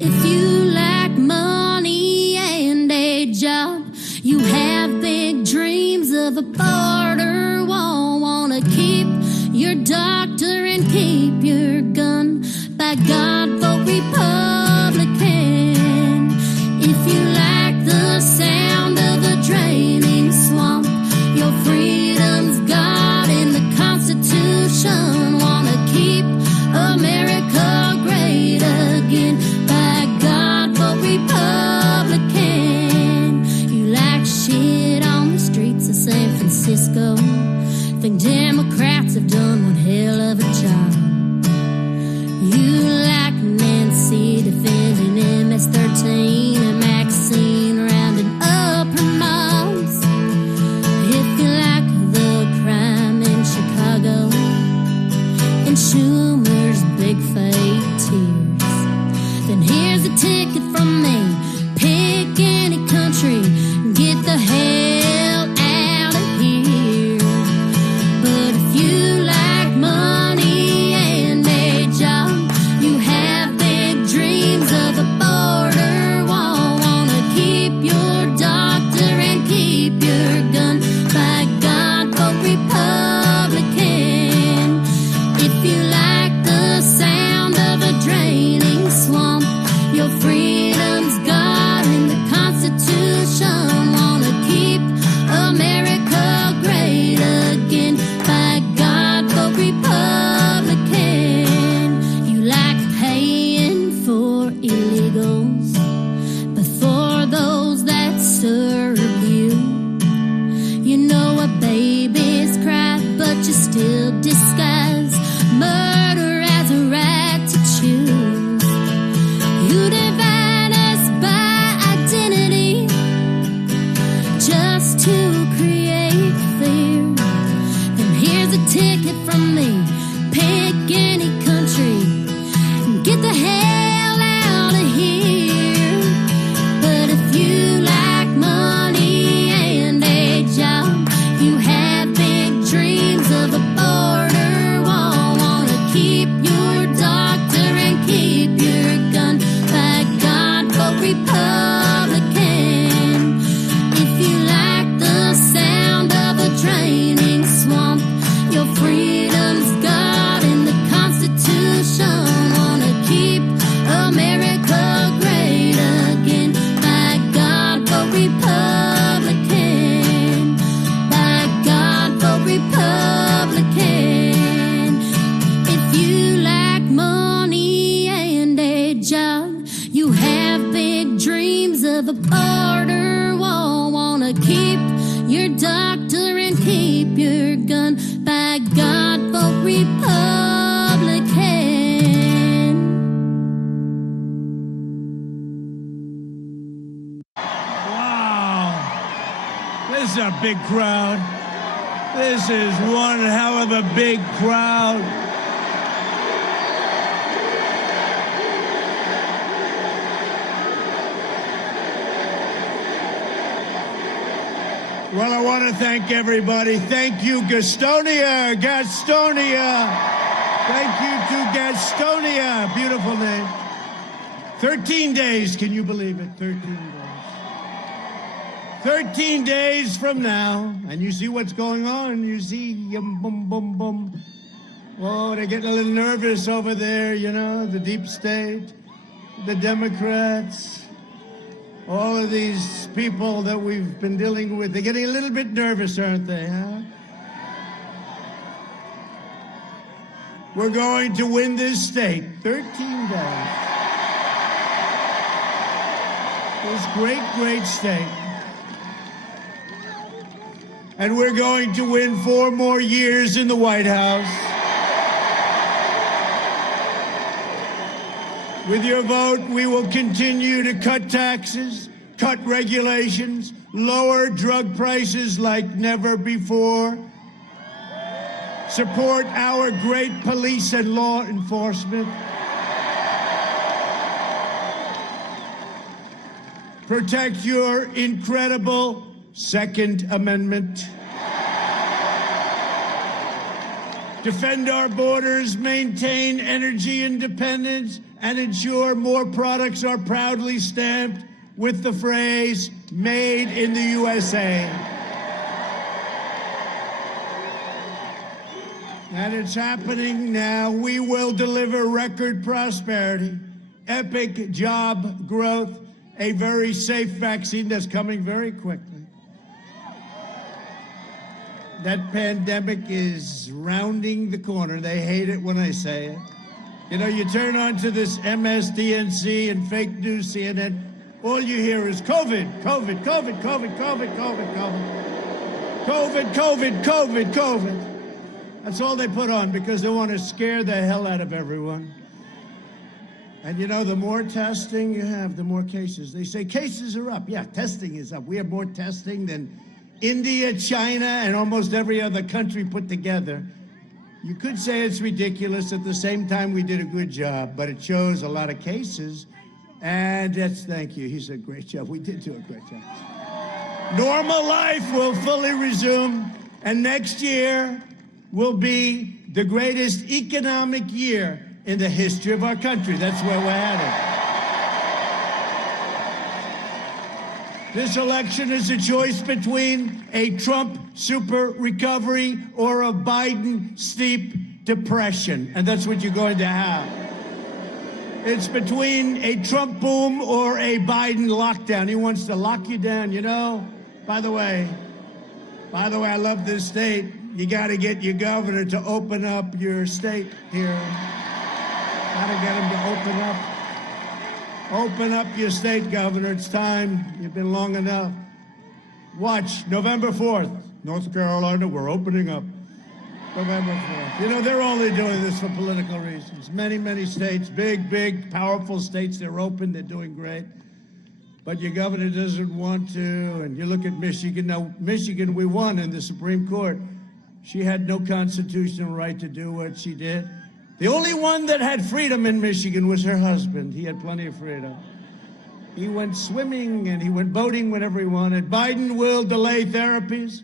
If you lack money and a job, you have big dreams of a border wall. Wanna keep your doctor and keep your gun. By God, vote Republican. If you lack the sound of a draining swamp, your freedom's God in the Constitution. Wanna keep America great again. By God, vote Republican. You lack shit on the streets of San Francisco. Think Democrats have done one hell of a job. You lack Nancy defending MS-13 and Maxine rounding up her moms. If you lack the crime in Chicago and Schumer's big fake tears, then here's a ticket from me. Pick any country, get the hell out of here. But if you lack money and a job, you have big dreams of a border wall. Wanna keep your doctor and keep your gun. By God, vote Republican. If you lack the sound of a draining swamp, your freedom's God in the Constitution. Wanna keep America great again. By God, vote Republican. You lack paying for illegals, but for those that serve you, you know a baby's cry, but you still disguise murder as a right to choose. You divide us by identity just to create fear. Then here's a ticket from me. Pick any country and get the hell out of here. But if you lack money and a job, you have big dreams of a border wall. Wanna keep your doctor and keep your gun. By God, vote Republican. If you lack the sound of a draining swamp, your freedom's God in the Constitution. Wanna keep America great again. By God, vote Republican. By God, vote Republican. If you lack money and a job, you have big dreams of a border wall. Wanna keep your doctor and keep your gun. By God, vote Republican. Wow. This is a big crowd. This is one hell of a big crowd. Well, I want to thank everybody. Thank you, Gastonia. Gastonia. Thank you to Gastonia. Beautiful name. 13 days. Can you believe it? 13 days. 13 days from now, and you see what's going on. You see, boom, boom, boom. Oh, they're getting a little nervous over there, you know, the deep state, the Democrats. All of these people that we've been dealing with, they're getting a little bit nervous, aren't they, huh? We're going to win this state. 13 days. This great, great state. And we're going to win 4 more years in the White House. With your vote, we will continue to cut taxes, cut regulations, lower drug prices like never before, support our great police and law enforcement, protect your incredible Second Amendment, defend our borders, maintain energy independence, and ensure more products are proudly stamped with the phrase, "Made in the USA." And it's happening now. We will deliver record prosperity, epic job growth, a very safe vaccine that's coming very quickly. That pandemic is rounding the corner. They hate it when I say it. You know, you turn on to this MSDNC and fake news CNN, all you hear is COVID, COVID, COVID, COVID, COVID, COVID, COVID, COVID, COVID, COVID, COVID. That's all they put on because they want to scare the hell out of everyone. And you know, the more testing you have, the more cases. They say cases are up. Yeah, testing is up. We have more testing than India, China, and almost every other country put together. You could say it's ridiculous. At the same time, we did a good job, but it shows a lot of cases. And that's, thank you. He said, great job. We did do a great job. Normal life will fully resume, and next year will be the greatest economic year in the history of our country. That's where we're headed. This election is a choice between a Trump super recovery or a Biden steep depression, and that's what you're going to have. It's between a Trump boom or a Biden lockdown. He wants to lock you down, you know? By the way, I love this state. You got to get your governor to open up your state here. Got to get him to open up. Open up your state, Governor. It's time. You've been long enough. Watch, November 4th, North Carolina, we're opening up. November 4th. You know, they're only doing this for political reasons. Many, many states, big, powerful states, they're open, they're doing great. But your governor doesn't want to, and you look at Michigan. Now, Michigan, we won in the Supreme Court. She had no constitutional right to do what she did. The only one that had freedom in Michigan was her husband. He had plenty of freedom. He went swimming and he went boating whenever he wanted. Biden will delay therapies,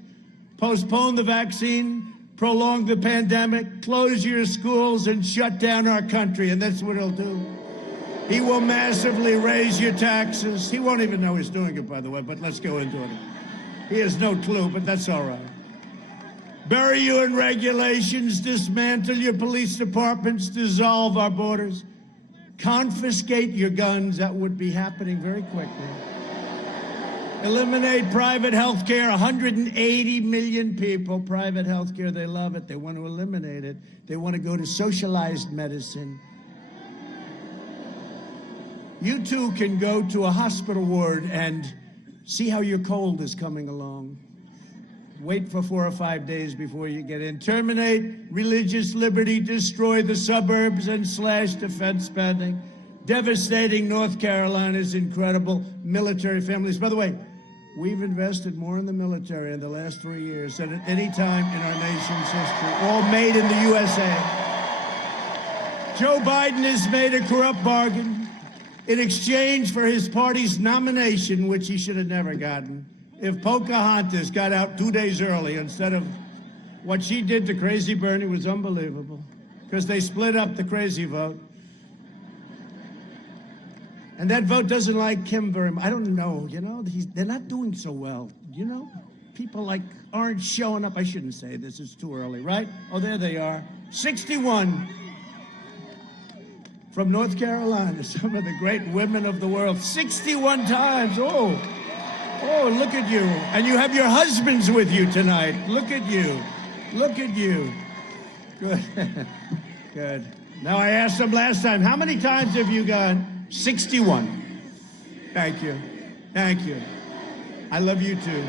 postpone the vaccine, prolong the pandemic, close your schools, and shut down our country, and that's what he'll do. He will massively raise your taxes. He won't even know he's doing it, by the way, but let's go into it. He has no clue, but that's all right. Bury you in regulations, dismantle your police departments, dissolve our borders, confiscate your guns. That would be happening very quickly. Eliminate private health care. 180 million people, private health care, they love it. They want to eliminate it. They want to go to socialized medicine. You too can go to a hospital ward and see how your cold is coming along. Wait for 4 or 5 days before you get in. Terminate religious liberty, destroy the suburbs, and slash defense spending. Devastating North Carolina's incredible military families. By the way, we've invested more in the military in the last 3 years than at any time in our nation's history. All made in the USA. Joe Biden has made a corrupt bargain in exchange for his party's nomination, which he should have never gotten. If Pocahontas got out 2 days early instead of what she did to Crazy Bernie was unbelievable, because they split up the crazy vote. And that vote doesn't like him very much. I don't know, you know, they're not doing so well, you know? People like aren't showing up. I shouldn't say this, it's too early, right? Oh, there they are. 61 from North Carolina, some of the great women of the world. 61 times, oh, look at you. And you have your husbands with you tonight. Look at you. Look at you. Good. Good. Now, I asked them last time, how many times have you gone? 61. Thank you. Thank you. I love you too.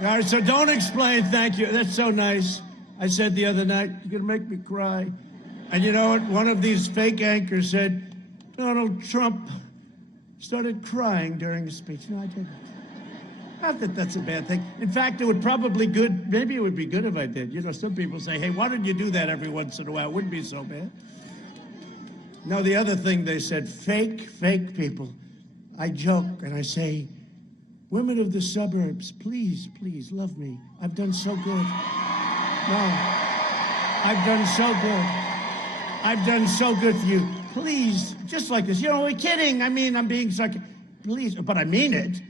All right, so don't explain, thank you. That's so nice. I said the other night, you're going to make me cry. And you know what? One of these fake anchors said, Donald Trump started crying during his speech. No, I didn't. Not that that's a bad thing. In fact, it would probably maybe it would be good if I did. You know, some people say, hey, why don't you do that every once in a while? It wouldn't be so bad. No, the other thing they said, fake people. I joke and I say, women of the suburbs, please, please love me. I've done so good. No, I've done so good. I've done so good for you. Please, just like this. You know, we're kidding. I mean, I'm being sarcastic. Please, but I mean it.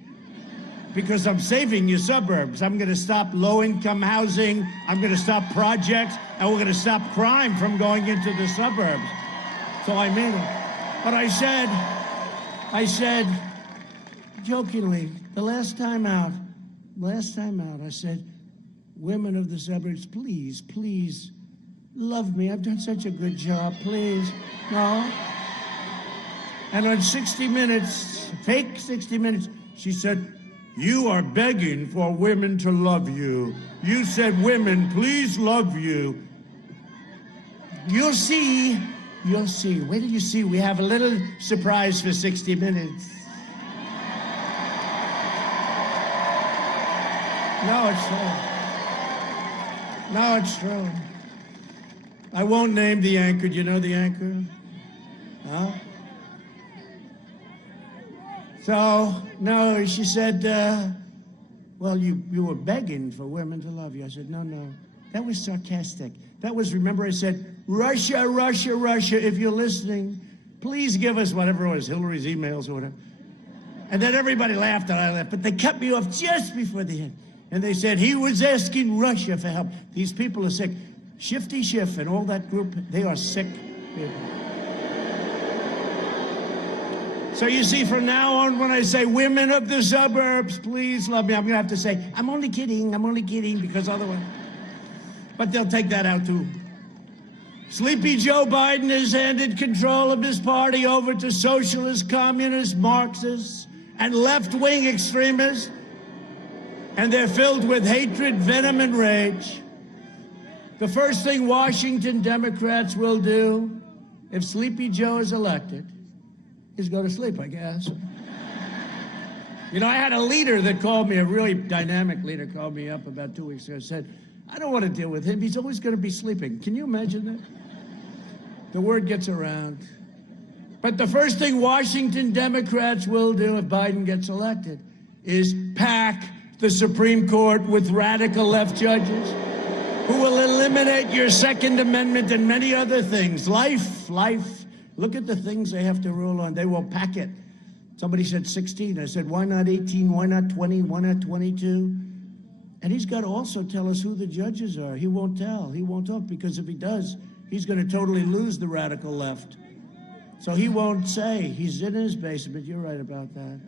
Because I'm saving your suburbs. I'm going to stop low-income housing. I'm going to stop projects. And we're going to stop crime from going into the suburbs. So I mean it. But I said, jokingly, the last time out, I said, women of the suburbs, please, please, love me. I've done such a good job, please. No? And on 60 Minutes, fake 60 Minutes, she said, you are begging for women to love you. You said, women, please love you. You'll see. You'll see. Wait till you see. We have a little surprise for 60 Minutes. No, it's true. No, it's true. I won't name the anchor. Do you know the anchor? Huh? So, no, she said, well, you were begging for women to love you. I said, no, no, that was sarcastic. That was, remember I said, Russia, Russia, Russia, if you're listening, please give us whatever it was, Hillary's emails or whatever. And then everybody laughed and I laughed, but they cut me off just before the end. And they said, he was asking Russia for help. These people are sick. Shifty Schiff and all that group, they are sick people. So you see, from now on, when I say women of the suburbs, please love me, I'm going to have to say, I'm only kidding, because otherwise... But they'll take that out, too. Sleepy Joe Biden has handed control of his party over to socialist, communist, Marxists, and left-wing extremists, and they're filled with hatred, venom, and rage. The first thing Washington Democrats will do, if Sleepy Joe is elected, is go to sleep, I guess. You know, I had a leader that called me, a really dynamic leader, called me up about 2 weeks ago, said, I don't want to deal with him. He's always going to be sleeping. Can you imagine that? The word gets around. But the first thing Washington Democrats will do if Biden gets elected is pack the Supreme Court with radical left judges who will eliminate your Second Amendment and many other things. Life. Look at the things they have to rule on. They will pack it. Somebody said 16. I said, why not 18? Why not 20? Why not 22? And he's got to also tell us who the judges are. He won't tell. He won't talk, because if he does, he's going to totally lose the radical left. So he won't say. He's in his basement. You're right about that.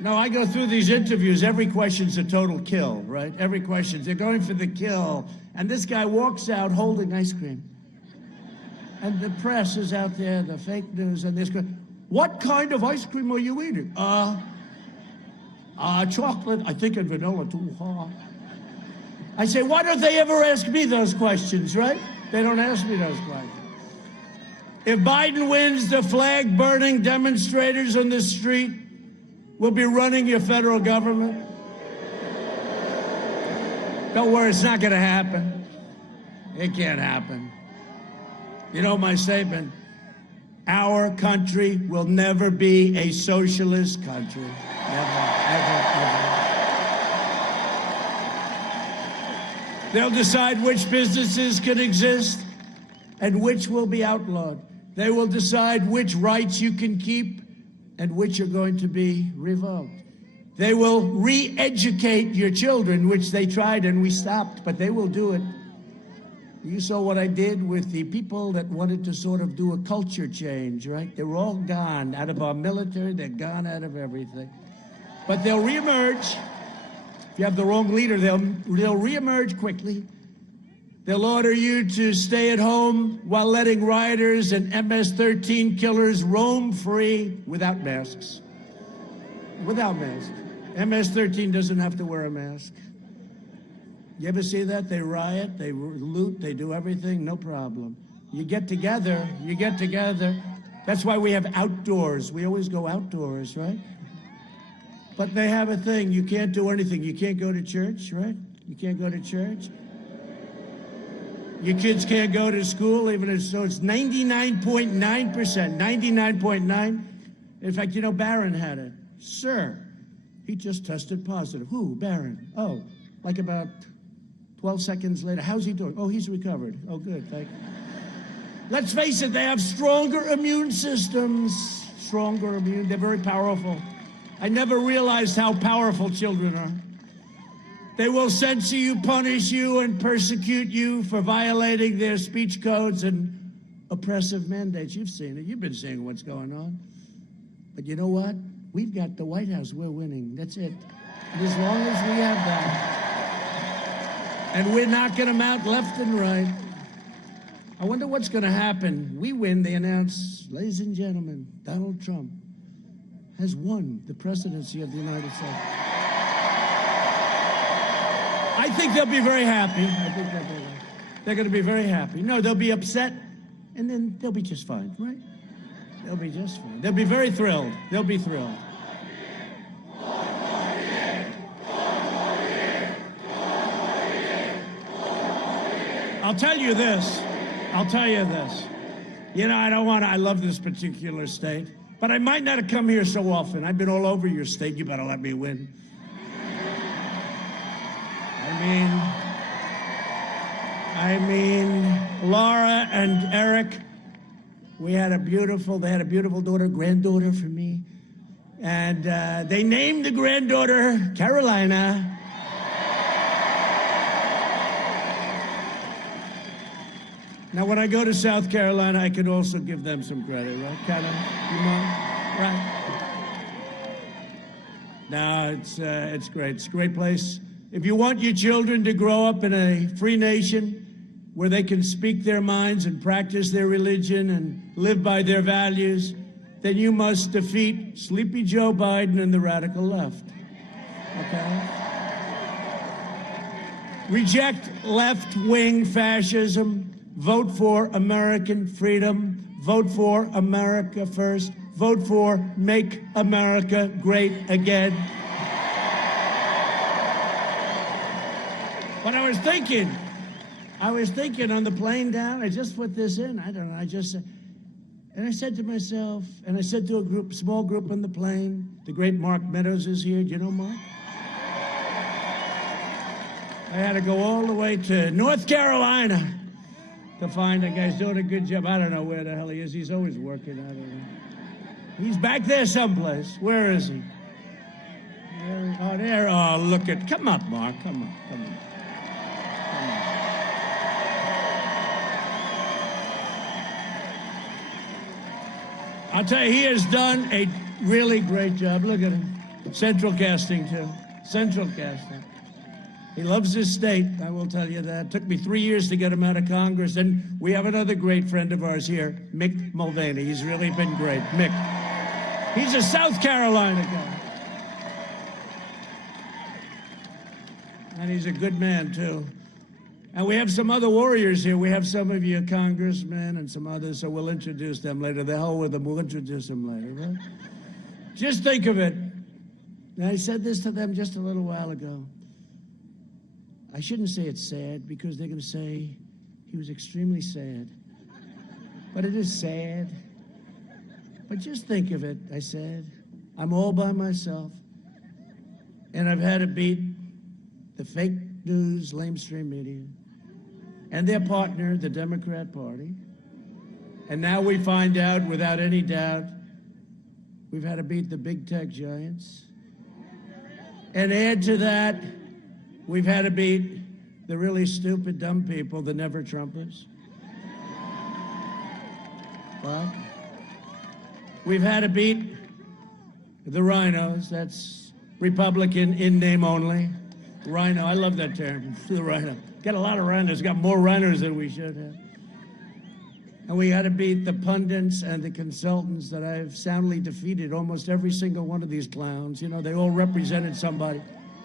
No, I go through these interviews. Every question's a total kill, right? Every question. They're going for the kill. And this guy walks out holding ice cream. And the press is out there, the fake news, and this guy, what kind of ice cream are you eating? Chocolate. I think in vanilla too hot. I say, why don't they ever ask me those questions, right? They don't ask me those questions. If Biden wins, the flag-burning demonstrators on the street will be running your federal government. Don't worry, it's not going to happen. It can't happen. You know my statement, our country will never be a socialist country. Never, ever. They'll decide which businesses can exist and which will be outlawed. They will decide which rights you can keep and which are going to be revoked. They will re-educate your children, which they tried and we stopped, but they will do it. You saw what I did with the people that wanted to sort of do a culture change, right? They were all gone out of our military. They're gone out of everything. But they'll reemerge. If you have the wrong leader, they'll reemerge quickly. They'll order you to stay at home while letting rioters and MS-13 killers roam free without masks. Without masks. MS-13 doesn't have to wear a mask. You ever see that? They riot, they loot, they do everything, no problem. You get together. That's why we have outdoors. We always go outdoors, right? But they have a thing. You can't do anything. You can't go to church, right? You can't go to church. Your kids can't go to school, even if so it's 99.9%, 99.9. In fact, you know, Barron had it. Sir, he just tested positive. Who? Barron. Oh, like about 12 seconds later. How's he doing? Oh, he's recovered. Oh, good. Thank you. Let's face it, they have stronger immune systems. Stronger immune. They're very powerful. I never realized how powerful children are. They will censor you, punish you, and persecute you for violating their speech codes and oppressive mandates. You've seen it. You've been seeing what's going on. But you know what? We've got the White House. We're winning. That's it. And as long as we have that, and we're knocking them out left and right, I wonder what's going to happen. We win, they announce, ladies and gentlemen, Donald Trump has won the presidency of the United States. I think they'll be very happy. They're going to be very happy. No, they'll be upset, and then they'll be just fine, right? They'll be just fine. They'll be very thrilled. They'll be thrilled. I'll tell you this. You know, I love this particular state, but I might not have come here so often. I've been all over your state. You better let me win. I mean, Laura and Eric, they had a beautiful daughter, granddaughter for me. And they named the granddaughter Carolina. Now, when I go to South Carolina, I could also give them some credit, right? Kind of, you mind? Right? No, it's great. It's a great place. If you want your children to grow up in a free nation where they can speak their minds and practice their religion and live by their values, then you must defeat Sleepy Joe Biden and the radical left. Okay? Reject left-wing fascism. Vote for American freedom. Vote for America first. Vote for Make America Great Again. But I was thinking on the plane down, I just put this in, I don't know, and I said to myself, and I said to a small group on the plane, the great Mark Meadows is here. Do you know Mark? I had to go all the way to North Carolina to find a guy. He's doing a good job. I don't know where the hell he is. He's always working. I don't know. He's back there someplace. Where is he? Oh, there. Oh, look at. Come up, Mark. Come on. I'll tell you, he has done a really great job. Look at him. Central casting, too. Central casting. He loves his state, I will tell you that. It took me 3 years to get him out of Congress. And we have another great friend of ours here, Mick Mulvaney. He's really been great. Mick. He's a South Carolina guy. And he's a good man, too. And we have some other warriors here. We have some of you congressmen and some others, so we'll introduce them later. The hell with them, we'll introduce them later, right? Just think of it. And I said this to them just a little while ago. I shouldn't say it's sad, because they're going to say he was extremely sad. But it is sad. But just think of it, I said. I'm all by myself. And I've had to beat the fake news, lamestream media, and their partner, the Democrat Party. And now we find out, without any doubt, we've had to beat the big tech giants. And add to that, we've had to beat the really stupid, dumb people, the never-Trumpers. What? We've had to beat the rhinos. That's Republican in name only. Rhino, I love that term, the rhino. Got a lot of rhinos, got more rhinos than we should have. And we had to beat the pundits and the consultants that I've soundly defeated, almost every single one of these clowns. You know, they all represented somebody.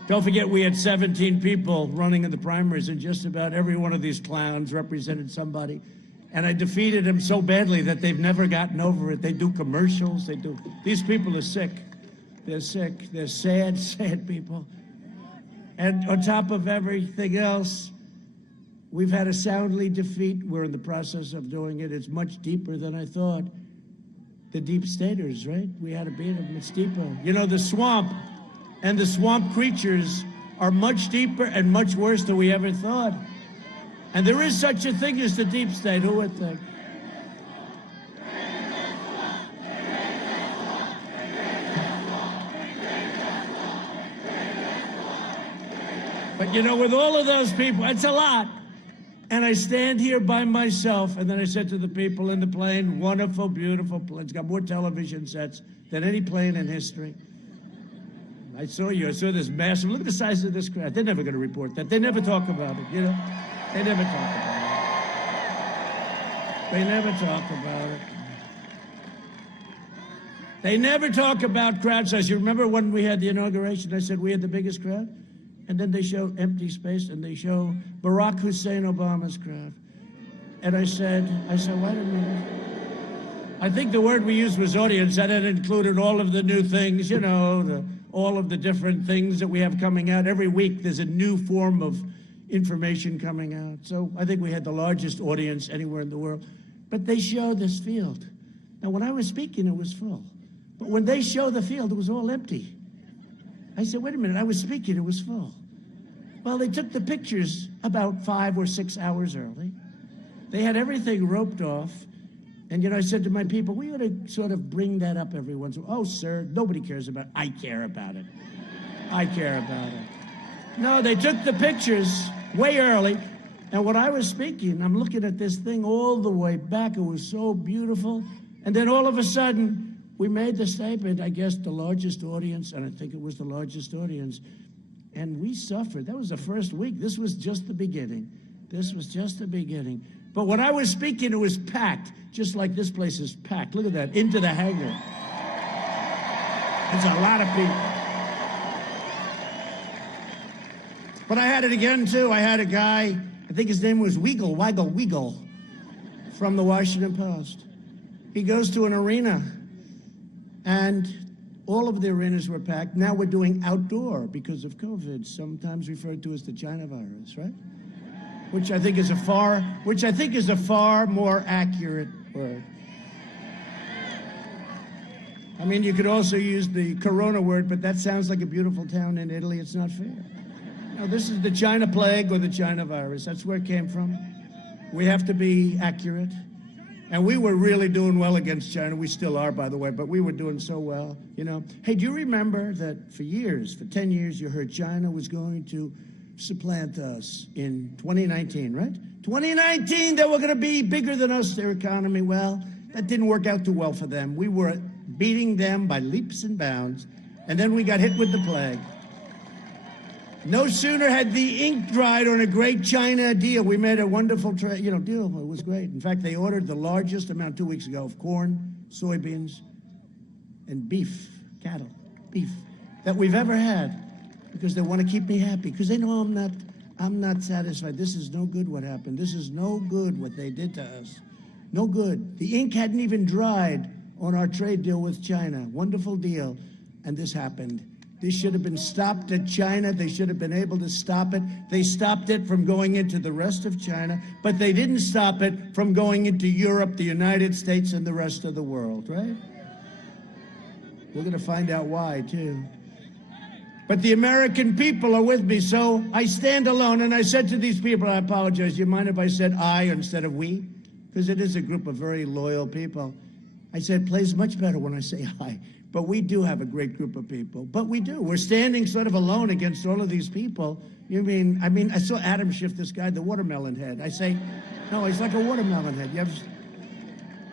Don't forget, we had 17 people running in the primaries, and just about every one of these clowns represented somebody. And I defeated them so badly that they've never gotten over it. They do commercials, these people are sick. They're sick, they're sad, sad people. And on top of everything else, we've had to soundly defeat. We're in the process of doing it. It's much deeper than I thought. The deep staters, right? We had to beat them. It's deeper. You know, the swamp and the swamp creatures are much deeper and much worse than we ever thought. And there is such a thing as the deep state. Who would think? But you know, with all of those people, it's a lot. And I stand here by myself, and then I said to the people in the plane, wonderful, beautiful plane. It's got more television sets than any plane in history. I saw you. I saw this massive. Look at the size of this crowd. They're never going to report that. They never talk about it, you know? They never talk about it. They never talk about it. They never talk about crowd size. You remember when we had the inauguration, I said we had the biggest crowd? And then they show empty space, and they show Barack Hussein Obama's crowd. And I said, wait a minute. I think the word we used was audience, and it included all of the new things, you know, all of the different things that we have coming out. Every week there's a new form of information coming out. So I think we had the largest audience anywhere in the world. But they show this field. Now, when I was speaking, it was full. But when they show the field, it was all empty. I said, wait a minute, I was speaking, it was full. Well, they took the pictures about 5 or 6 hours early. They had everything roped off. And, you know, I said to my people, we ought to sort of bring that up every once in a while. Oh, sir, nobody cares about it. I care about it. I care about it. No, they took the pictures way early. And when I was speaking, I'm looking at this thing all the way back. It was so beautiful. And then all of a sudden, we made the statement, I guess the largest audience, and I think it was the largest audience, and we suffered. That was the first week. This was just the beginning. This was just the beginning. But when I was speaking, it was packed, just like this place is packed. Look at that, into the hangar. It's a lot of people. But I had it again, too. I had a guy, I think his name was Weigel, from the Washington Post. He goes to an arena, and all of the arenas were packed. Now we're doing outdoor because of COVID, sometimes referred to as the China virus, right? Which I think is a far more accurate word. I mean, you could also use the Corona word, but that sounds like a beautiful town in Italy. It's not fair. No, this is the China plague or the China virus. That's where it came from. We have to be accurate. And we were really doing well against China. We still are, by the way, but we were doing so well, you know. Hey, do you remember that for 10 years, you heard China was going to supplant us in 2019, right? 2019, they were going to be bigger than us, their economy. Well, that didn't work out too well for them. We were beating them by leaps and bounds, and then we got hit with the plague. No sooner had the ink dried on a great China deal. We made a wonderful deal. It was great. In fact, they ordered the largest amount 2 weeks ago of corn, soybeans, and beef, cattle, beef, that we've ever had, because they want to keep me happy, because they know I'm not satisfied. This is no good what happened. This is no good what they did to us. No good. The ink hadn't even dried on our trade deal with China. Wonderful deal. And this happened. This should have been stopped at China. They should have been able to stop it. They stopped it from going into the rest of China, but they didn't stop it from going into Europe, the United States, and the rest of the world, right? We're going to find out why, too. But the American people are with me, so I stand alone. And I said to these people, I apologize, do you mind if I said I instead of we? Because it is a group of very loyal people. I said, it plays much better when I say I. But we do have a great group of people. But we do. We're standing sort of alone against all of these people. I saw Adam Schiff, this guy, the watermelon head. I say, no, he's like a watermelon head.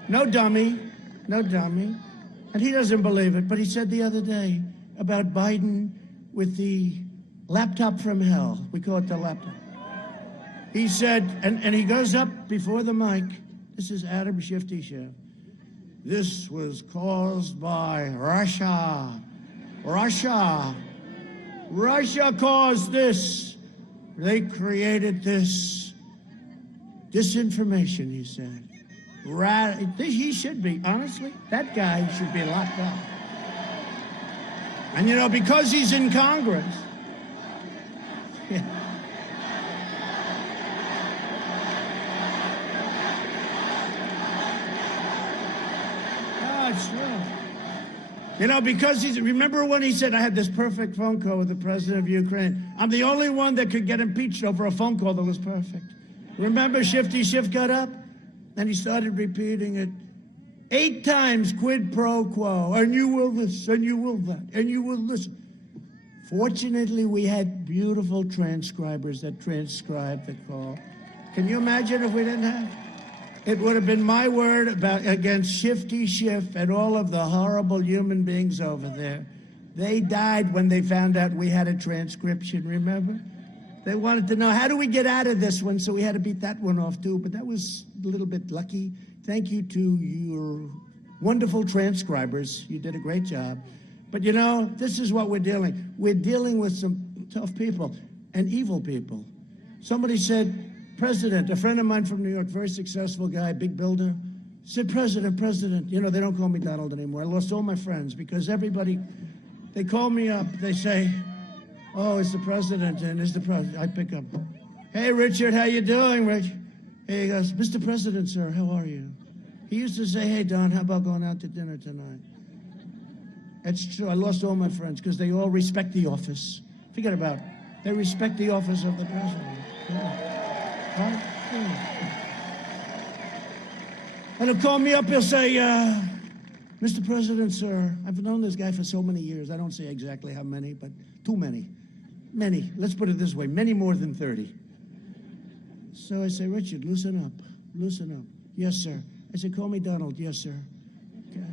No dummy. And he doesn't believe it. But he said the other day about Biden with the laptop from hell. We call it the laptop. He said, and he goes up before the mic. This is Adam Shifty Schiff. This was caused by Russia. Russia caused this. They created this disinformation, he said. He should be, honestly, that guy should be locked up. And, because he's in Congress. it's true. You know, because remember when he said, I had this perfect phone call with the president of Ukraine. I'm the only one that could get impeached over a phone call that was perfect. Remember Shifty Schiff got up and he started repeating it 8 times, quid pro quo, and you will this, and you will that, and you will listen. Fortunately, we had beautiful transcribers that transcribed the call. Can you imagine if we didn't have? It would have been my word against Shifty Schiff and all of the horrible human beings over there. They died when they found out we had a transcription, remember? They wanted to know, how do we get out of this one? So we had to beat that one off, too. But that was a little bit lucky. Thank you to your wonderful transcribers. You did a great job. But, you know, this is what we're dealing. We're dealing with some tough people and evil people. Somebody said, President, a friend of mine from New York, very successful guy, big builder, said, President. You know, they don't call me Donald anymore. I lost all my friends because everybody, they call me up. They say, oh, it's the president, and it's the president. I pick up. Hey, Richard, how you doing, Rich? Hey, he goes, Mr. President, sir, how are you? He used to say, hey, Don, how about going out to dinner tonight? It's true. I lost all my friends because they all respect the office. Forget about it. They respect the office of the president. Yeah. Right? Yeah. And he'll call me up, he'll say, Mr. President, sir, I've known this guy for so many years. I don't say exactly how many, but too many. Many. Let's put it this way, many more than 30. So I say, Richard, loosen up. Loosen up. Yes, sir. I said, call me Donald. Yes, sir. Okay.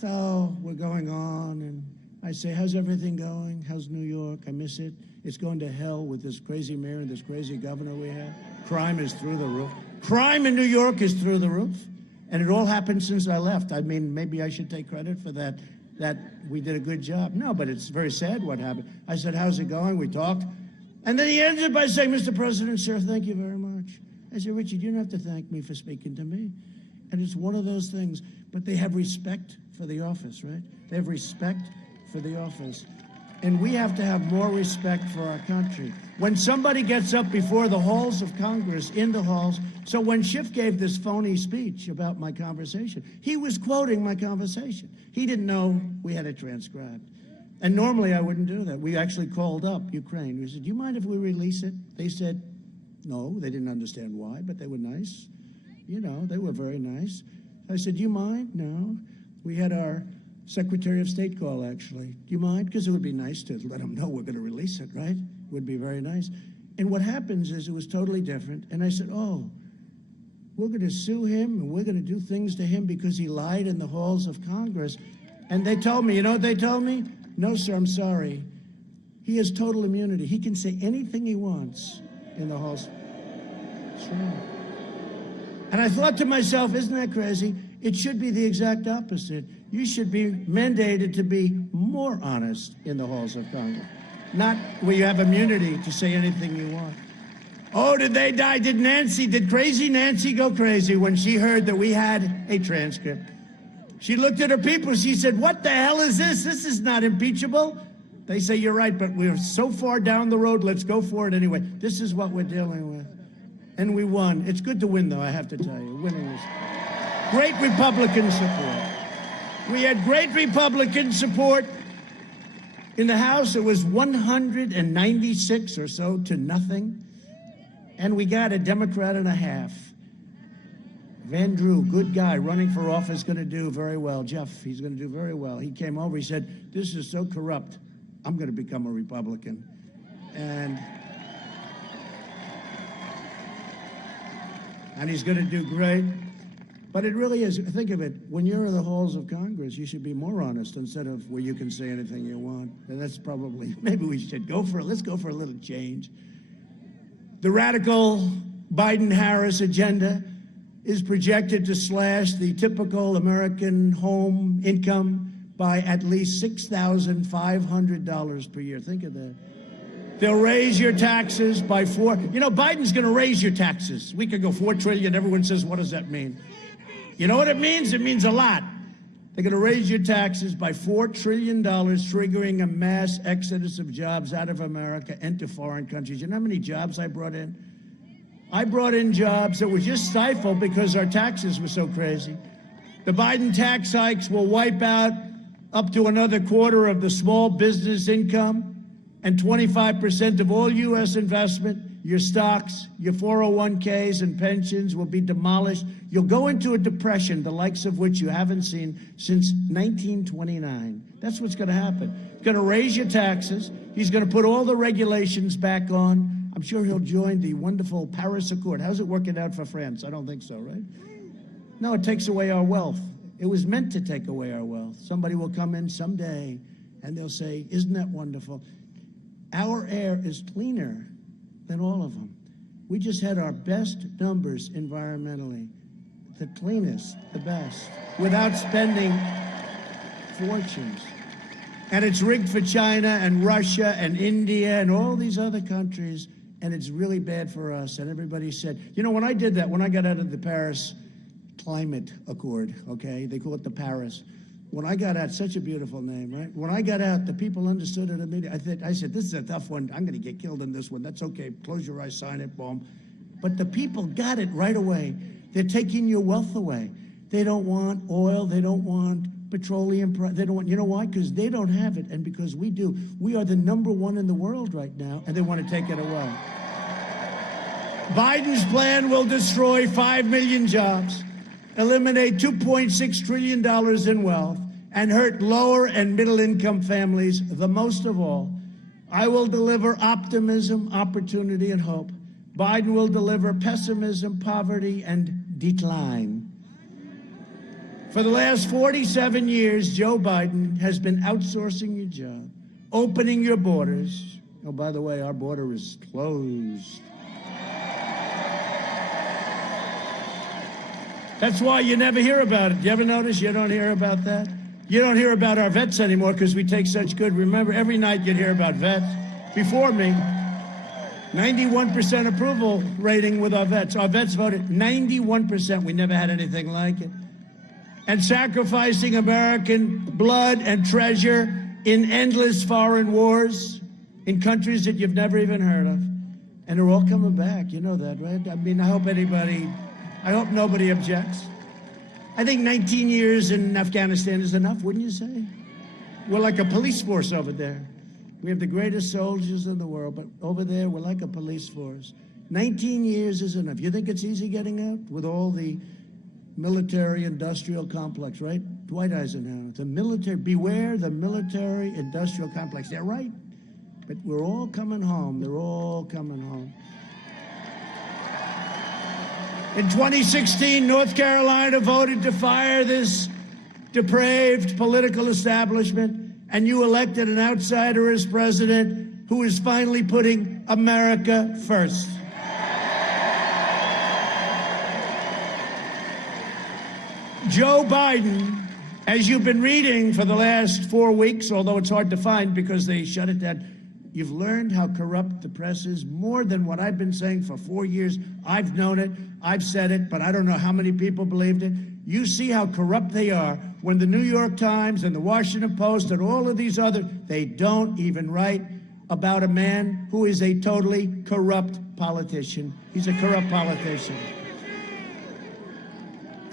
So we're going on, and I say, how's everything going? How's New York? I miss it. It's going to hell with this crazy mayor and this crazy governor we have. Crime is through the roof. Crime in New York is through the roof. And it all happened since I left. I mean, maybe I should take credit for that we did a good job. No, but it's very sad what happened. I said, how's it going? We talked. And then he ended by saying, Mr. President, sir, thank you very much. I said, Richard, you don't have to thank me for speaking to me. And it's one of those things. But they have respect for the office, right? They have respect for the office. And we have to have more respect for our country. When somebody gets up before the halls of Congress, in the halls, so when Schiff gave this phony speech about my conversation, he was quoting my conversation. He didn't know we had it transcribed. And normally I wouldn't do that. We actually called up Ukraine. We said, do you mind if we release it? They said, no, they didn't understand why, but they were nice. You know, they were very nice. I said, do you mind? No. We had our Secretary of State call, actually. Do you mind? Because it would be nice to let them know we're going to release it, right? It would be very nice. And what happens is it was totally different. And I said, oh, we're going to sue him and we're going to do things to him because he lied in the halls of Congress. And they told me, you know what they told me? No, sir, I'm sorry. He has total immunity. He can say anything he wants in the halls. That's right. And I thought to myself, isn't that crazy? It should be the exact opposite. You should be mandated to be more honest in the halls of Congress, not where you have immunity to say anything you want. Oh, did they die? Did crazy Nancy go crazy when she heard that we had a transcript? She looked at her people, she said, what the hell is this? This is not impeachable. They say, you're right, but we're so far down the road, let's go for it anyway. This is what we're dealing with. And we won. It's good to win, though, I have to tell you. Winning was great Republican support. We had great Republican support. In the House, it was 196 or so to nothing. And we got a Democrat and a half. Van Drew, good guy, running for office, going to do very well. Jeff, he's going to do very well. He came over, he said, this is so corrupt, I'm going to become a Republican. And he's going to do great. But it really is, think of it, when you're in the halls of Congress, you should be more honest instead of where you can say anything you want. And that's probably, maybe we should go for it. Let's go for a little change. The radical Biden-Harris agenda is projected to slash the typical American home income by at least $6,500 per year. Think of that. They'll raise your taxes by you know, Biden's going to raise your taxes. We could go $4 trillion. Everyone says, what does that mean? You know what it means? It means a lot. They're going to raise your taxes by $4 trillion, triggering a mass exodus of jobs out of America into foreign countries. You know how many jobs I brought in? I brought in jobs that were just stifled because our taxes were so crazy. The Biden tax hikes will wipe out up to another quarter of the small business income and 25% of all U.S. investment. Your stocks, your 401ks and pensions will be demolished. You'll go into a depression, the likes of which you haven't seen since 1929. That's what's going to happen. He's going to raise your taxes. He's going to put all the regulations back on. I'm sure he'll join the wonderful Paris Accord. How's it working out for France? I don't think so, right? No, it takes away our wealth. It was meant to take away our wealth. Somebody will come in someday and they'll say, isn't that wonderful? Our air is cleaner than all of them. We just had our best numbers environmentally, the cleanest, the best, without spending fortunes. And it's rigged for China and Russia and India and all these other countries, and it's really bad for us. And everybody said, you know, when I did that, when I got out of the Paris Climate Accord, okay, they call it the Paris. When I got out, such a beautiful name, right? When I got out, the people understood it immediately. I said, this is a tough one. I'm going to get killed in this one. That's okay. Close your eyes, sign it, boom. But the people got it right away. They're taking your wealth away. They don't want oil. They don't want petroleum. They don't want, you know why? Because they don't have it, and because we do. We are the #1 in the world right now, and they want to take it away. Biden's plan will destroy 5 million jobs, eliminate $2.6 trillion in wealth, and hurt lower and middle-income families the most of all. I will deliver optimism, opportunity, and hope. Biden will deliver pessimism, poverty, and decline. For the last 47 years, Joe Biden has been outsourcing your job, opening your borders. Oh, by the way, our border is closed. That's why you never hear about it. You ever notice you don't hear about that? You don't hear about our vets anymore because we take such good. Remember, every night you'd hear about vets. Before me, 91% approval rating with our vets. Our vets voted 91%. We never had anything like it. And sacrificing American blood and treasure in endless foreign wars in countries that you've never even heard of. And they're all coming back. You know that, right? I mean, I hope nobody objects. I think 19 years in Afghanistan is enough, wouldn't you say? We're like a police force over there. We have the greatest soldiers in the world, but over there, we're like a police force. 19 years is enough. You think it's easy getting out with all the military-industrial complex, right? Dwight Eisenhower, the military, beware the military-industrial complex. They're right, but we're all coming home. They're all coming home. In 2016, North Carolina voted to fire this depraved political establishment, and you elected an outsider as president who is finally putting America first. Joe Biden, as you've been reading for the last 4 weeks, although it's hard to find because they shut it down, you've learned how corrupt the press is more than what I've been saying for 4 years. I've known it, I've said it, but I don't know how many people believed it. You see how corrupt they are when the New York Times and the Washington Post and all of these other, they don't even write about a man who is a totally corrupt politician. He's a corrupt politician.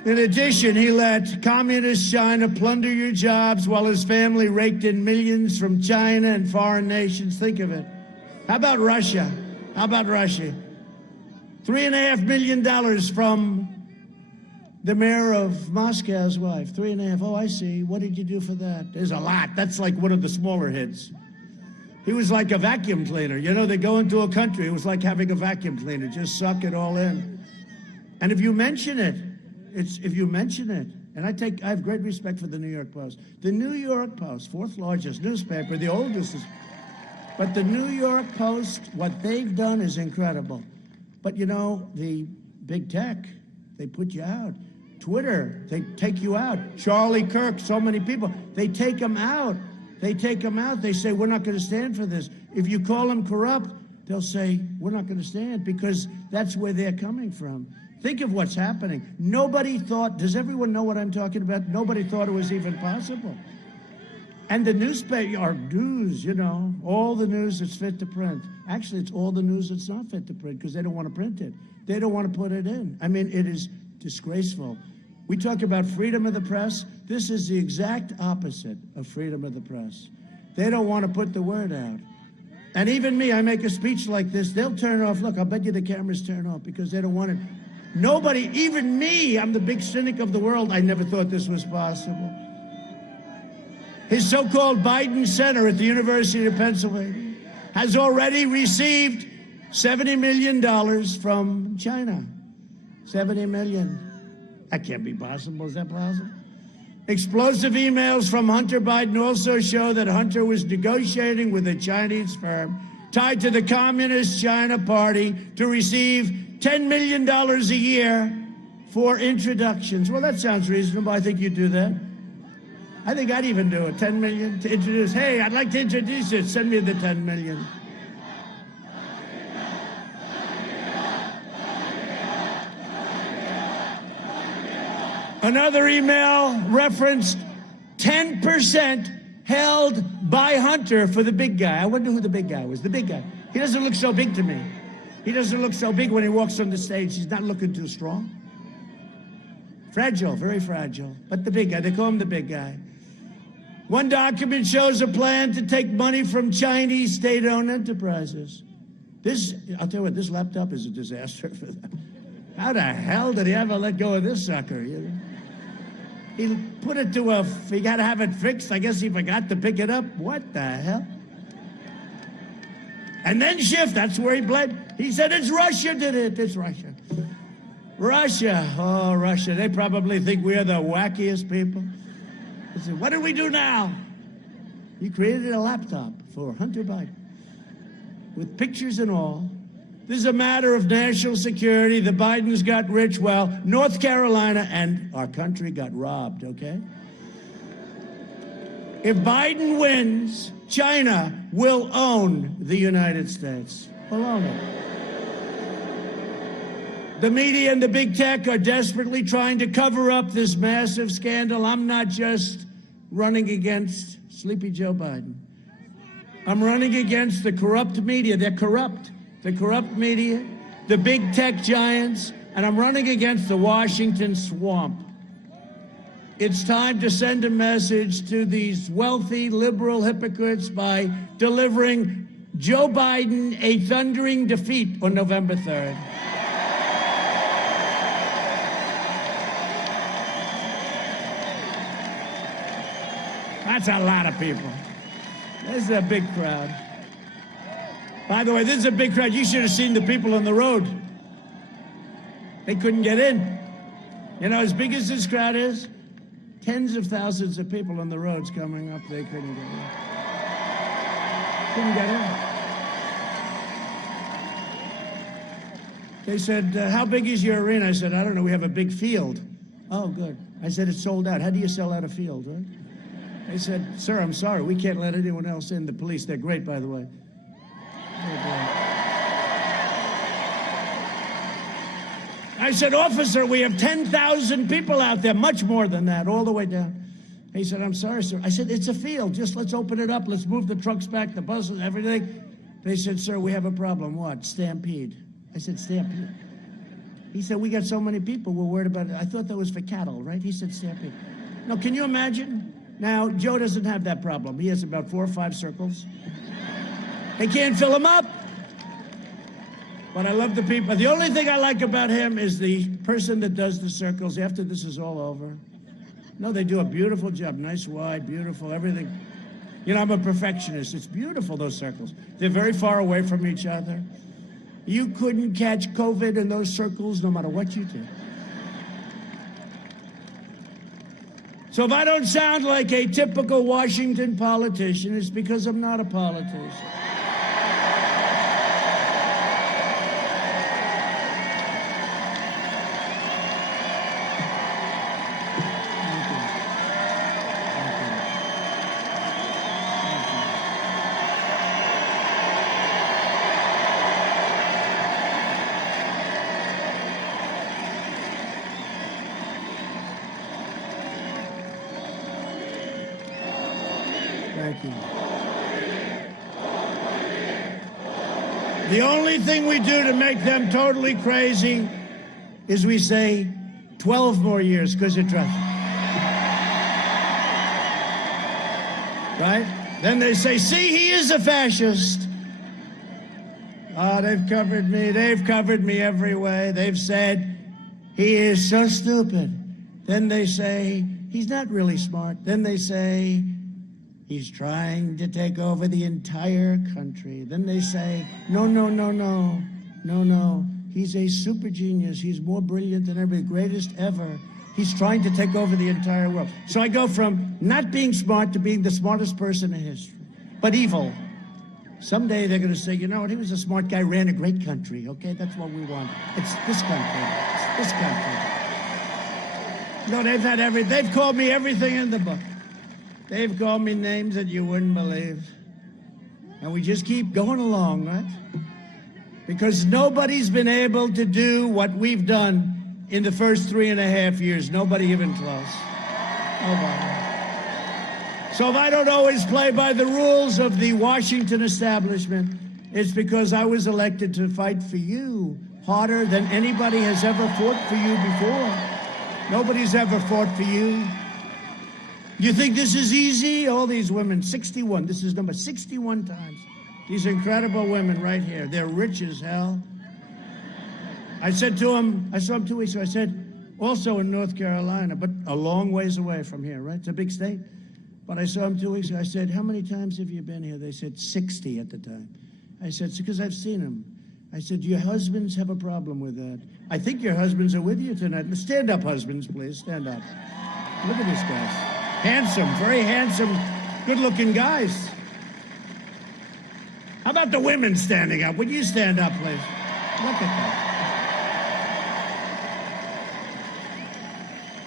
In addition, he let communist China plunder your jobs while his family raked in millions from China and foreign nations. Think of it. How about Russia? How about Russia? $3.5 million from the mayor of Moscow's wife. 3.5. Oh, I see. What did you do for that? There's a lot. That's like one of the smaller hits. He was like a vacuum cleaner. You know, they go into a country. It was like having a vacuum cleaner. Just suck it all in. And if you mention it, and I have great respect for the New York Post. The New York Post, 4th largest newspaper, the oldest, but the New York Post, what they've done is incredible. But you know, the big tech, they put you out. Twitter, they take you out. Charlie Kirk, so many people, they take them out. They take them out. They say, we're not going to stand for this. If you call them corrupt, they'll say, we're not going to stand, because that's where they're coming from. Think of what's happening. Nobody thought, does everyone know what I'm talking about? Nobody thought it was even possible. And the newspaper, our news, you know, all the news that's fit to print. Actually, it's all the news that's not fit to print because they don't want to print it. They don't want to put it in. I mean, it is disgraceful. We talk about freedom of the press. This is the exact opposite of freedom of the press. They don't want to put the word out. And even me, I make a speech like this, they'll turn off. Look, I'll bet you the cameras turn off because they don't want it. Nobody, even me, I'm the big cynic of the world. I never thought this was possible. His so-called Biden Center at the University of Pennsylvania has already received $70 million from China. 70 million. That can't be possible. Is that possible? Explosive emails from Hunter Biden also show that Hunter was negotiating with a Chinese firm tied to the Communist China Party to receive $10 million a year for introductions. Well, that sounds reasonable. I think you'd do that. I think I'd even do it. 10 million to introduce. Hey, I'd like to introduce it. Send me the 10 million. Another email referenced 10% held by Hunter for the big guy. I wonder who the big guy was. The big guy. He doesn't look so big to me. He doesn't look so big when he walks on the stage. He's not looking too strong. Fragile, very fragile. But the big guy, they call him the big guy. One document shows a plan to take money from Chinese state-owned enterprises. This, I'll tell you what, this laptop is a disaster for them. How the hell did he ever let go of this sucker? You know? He put it to he got to have it fixed. I guess he forgot to pick it up. What the hell? And then shift, that's where he bled. He said, it's Russia did it, it's Russia. Russia, oh, Russia, they probably think we are the wackiest people. He said, what do we do now? He created a laptop for Hunter Biden with pictures and all. This is a matter of national security. The Bidens got rich while North Carolina and our country got robbed, okay? If Biden wins, China will own the United States. Will own it. The media and the big tech are desperately trying to cover up this massive scandal. I'm not just running against Sleepy Joe Biden. I'm running against the corrupt media. They're corrupt. The corrupt media, the big tech giants, and I'm running against the Washington swamp. It's time to send a message to these wealthy liberal hypocrites by delivering Joe Biden a thundering defeat on November 3rd. That's a lot of people. This is a big crowd. By the way, this is a big crowd. You should have seen the people on the road. They couldn't get in. You know, as big as this crowd is, tens of thousands of people on the roads coming up, they couldn't get in. Couldn't get in. They said, how big is your arena? I said, I don't know, we have a big field. Oh, good. I said, it's sold out. How do you sell out a field, right? They said, sir, I'm sorry, we can't let anyone else in. The police, they're great, by the way. I said, officer, we have 10,000 people out there, much more than that, all the way down. He said, I'm sorry, sir. I said, it's a field. Just let's open it up. Let's move the trucks back, the buses, everything. They said, sir, we have a problem. What? Stampede. I said, stampede. He said, we got so many people, we're worried about it. I thought that was for cattle, right? He said, stampede. No, can you imagine? Now, Joe doesn't have that problem. He has about 4 or 5 circles. They can't fill him up. But I love the people. The only thing I like about him is the person that does the circles after this is all over. No, they do a beautiful job. Nice, wide, beautiful, everything. You know, I'm a perfectionist. It's beautiful, those circles. They're very far away from each other. You couldn't catch COVID in those circles no matter what you did. So if I don't sound like a typical Washington politician, it's because I'm not a politician. Thank you. The only thing we do to make them totally crazy is we say 12 more years because of traffic. Right? Then they say, see, he is a fascist. Oh, they've covered me. They've covered me every way. They've said, he is so stupid. Then they say, he's not really smart. Then they say, he's trying to take over the entire country. Then they say, no, no, no, no, no, no. He's a super genius. He's more brilliant than ever, the greatest ever. He's trying to take over the entire world. So I go from not being smart to being the smartest person in history, but evil. Someday they're going to say, you know what, he was a smart guy, ran a great country, okay? That's what we want. It's this country. It's this country. No, they've called me everything in the book. They've called me names that you wouldn't believe. And we just keep going along, right? Because nobody's been able to do what we've done in the first 3.5 years. Nobody even close. Nobody. So if I don't always play by the rules of the Washington establishment, it's because I was elected to fight for you harder than anybody has ever fought for you before. Nobody's ever fought for you. You think this is easy? All these women, 61. This is number 61 times. These incredible women right here. They're rich as hell. I said to them, I saw them 2 weeks ago, I said, also in North Carolina, but a long ways away from here, right? It's a big state. But I saw them 2 weeks ago. I said, how many times have you been here? They said 60 at the time. I said, it's because I've seen them. I said, your husbands have a problem with that. I think your husbands are with you tonight. Stand up, husbands, please. Stand up. Look at these guys. Handsome, very handsome, good-looking guys. How about the women standing up? Would you stand up, please? Look at that.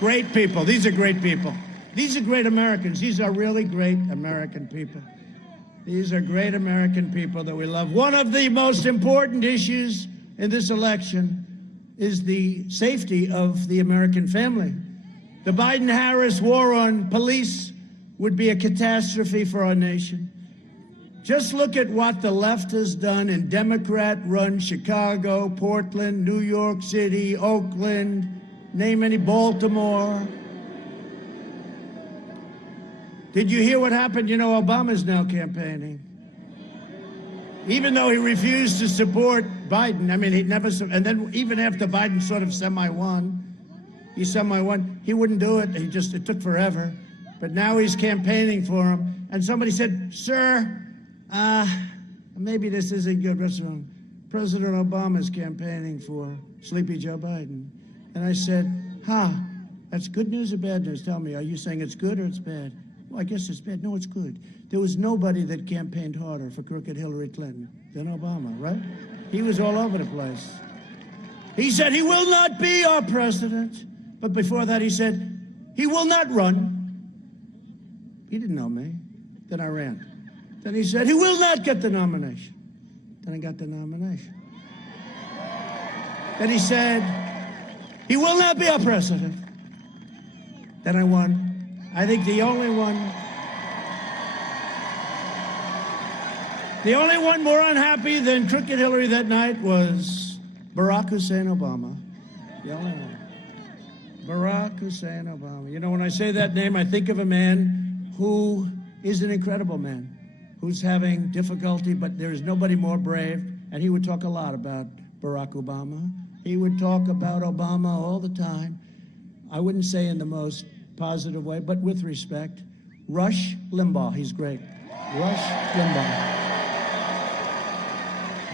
Great people. These are great people. These are great Americans. These are really great American people. These are great American people that we love. One of the most important issues in this election is the safety of the American family. The Biden-Harris war on police would be a catastrophe for our nation. Just look at what the left has done in Democrat-run Chicago, Portland, New York City, Oakland, name any, Baltimore. Did you hear what happened? You know, Obama's now campaigning. Even though he refused to support Biden, I mean, he never, and then even after Biden sort of semi-won, he wouldn't do it. It took forever. But now he's campaigning for him. And somebody said, sir, maybe this isn't good. What's wrong? President Obama's campaigning for Sleepy Joe Biden. And I said, that's good news or bad news? Tell me, are you saying it's good or it's bad? Well, I guess it's bad. No, it's good. There was nobody that campaigned harder for crooked Hillary Clinton than Obama, right? He was all over the place. He said he will not be our president. But before that, he said he will not run. He didn't know me. Then I ran. Then he said he will not get the nomination. Then I got the nomination. Then he said he will not be our president. Then I won. I think the only one more unhappy than crooked Hillary that night was Barack Hussein Obama. The only one. Barack Hussein Obama. You know, when I say that name, I think of a man who is an incredible man, who's having difficulty, but there is nobody more brave. And he would talk a lot about Barack Obama. He would talk about Obama all the time. I wouldn't say in the most positive way, but with respect. Rush Limbaugh, he's great. Rush Limbaugh.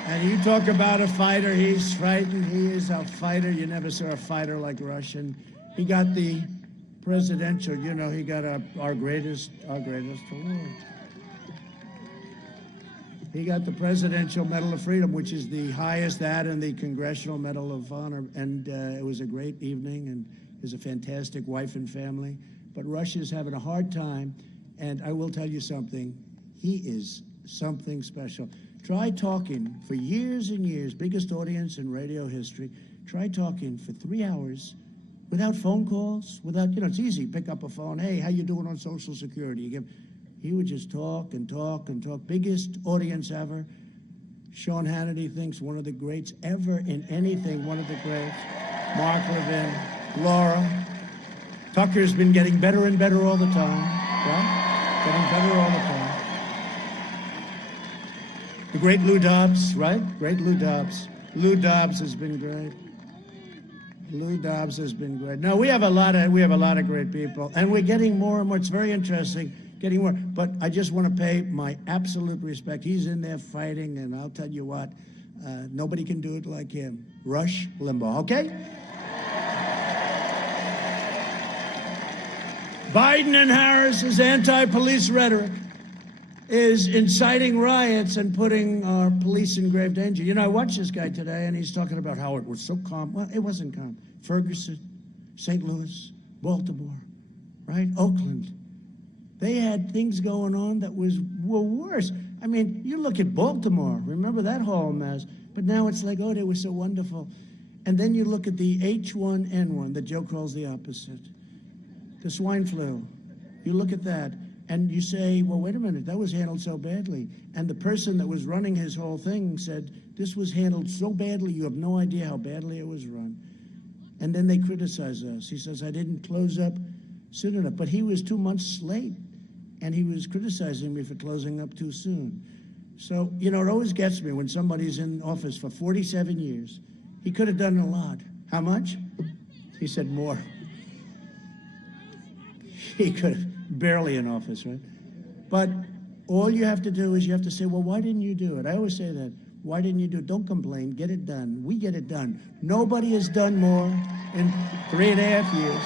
And you talk about a fighter, he's frightened. He is a fighter. You never saw a fighter like Rush. And he got the presidential, you know, he got our greatest award. He got the Presidential Medal of Freedom, which is the highest, that and the Congressional Medal of Honor. And it was a great evening, and he has a fantastic wife and family. But Rush is having a hard time, and I will tell you something. He is something special. Try talking for years and years, biggest audience in radio history. Try talking for 3 hours without phone calls, without, you know, it's easy. Pick up a phone. Hey, how you doing on Social Security? He would just talk and talk and talk. Biggest audience ever. Sean Hannity thinks one of the greats ever in anything, one of the greats. Mark Levin. Laura. Tucker's been getting better and better all the time, right? Getting better all the time. The great Lou Dobbs, right? Great Lou Dobbs. Lou Dobbs has been great. Lou Dobbs has been great. No, we have a lot of great people, and we're getting more and more. It's very interesting, getting more. But I just want to pay my absolute respect. He's in there fighting, and I'll tell you what, nobody can do it like him. Rush Limbaugh, okay? Biden and Harris's anti-police rhetoric is inciting riots and putting our police in grave danger. You know, I watched this guy today, and he's talking about how it was so calm. Well, it wasn't calm. Ferguson, St. Louis, Baltimore, right? Oakland. They had things going on that were worse. I mean, you look at Baltimore. Remember that whole mess? But now it's like, oh, they were so wonderful. And then you look at the H1N1 that Joe calls the opposite. The swine flu. You look at that, and you say, well, wait a minute, that was handled so badly. And the person that was running his whole thing said, this was handled so badly, you have no idea how badly it was run. And then they criticize us. He says, I didn't close up soon enough. But he was 2 months late, and he was criticizing me for closing up too soon. So, you know, it always gets me when somebody's in office for 47 years. He could have done a lot. How much? He said more. He could have, barely in office, right? But all you have to do is you have to say, well, why didn't you do it? I always say that. Why didn't you do it? Don't complain. Get it done. We get it done. Nobody has done more in 3.5 years.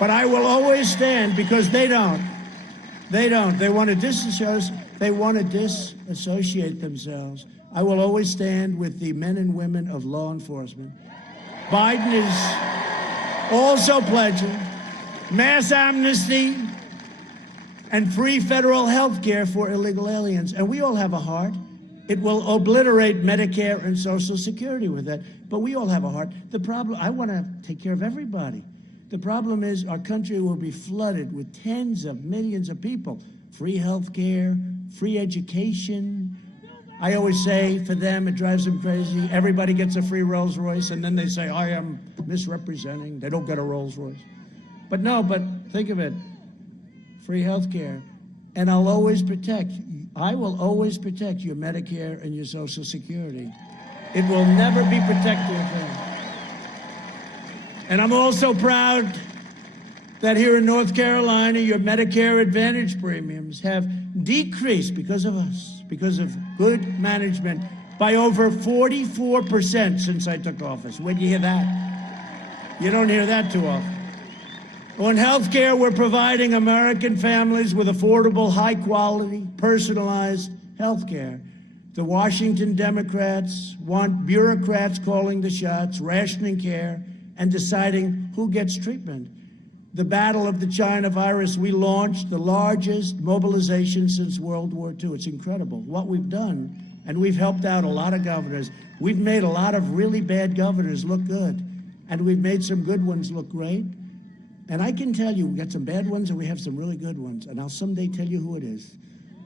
But I will always stand because they don't. They don't. They want to disassociate themselves. I will always stand with the men and women of law enforcement. Biden is also pledging mass amnesty and free federal health care for illegal aliens. And we all have a heart. It will obliterate Medicare and Social Security with that. But we all have a heart. The problem, I want to take care of everybody. The problem is our country will be flooded with tens of millions of people. Free health care, free education. I always say for them, it drives them crazy. Everybody gets a free Rolls Royce, and then they say, I am misrepresenting. They don't get a Rolls Royce. But no, but think of it, free health care. And I will always protect your Medicare and your Social Security. It will never be protected. And I'm also proud that here in North Carolina, your Medicare Advantage premiums have decreased because of us, because of good management, by over 44% since I took office. Where'd you hear that? You don't hear that too often. On health care, we're providing American families with affordable, high-quality, personalized health care. The Washington Democrats want bureaucrats calling the shots, rationing care, and deciding who gets treatment. The battle of the China virus, we launched the largest mobilization since World War II. It's incredible what we've done, and we've helped out a lot of governors. We've made a lot of really bad governors look good, and we've made some good ones look great. And I can tell you, we got some bad ones and we have some really good ones, and I'll someday tell you who it is.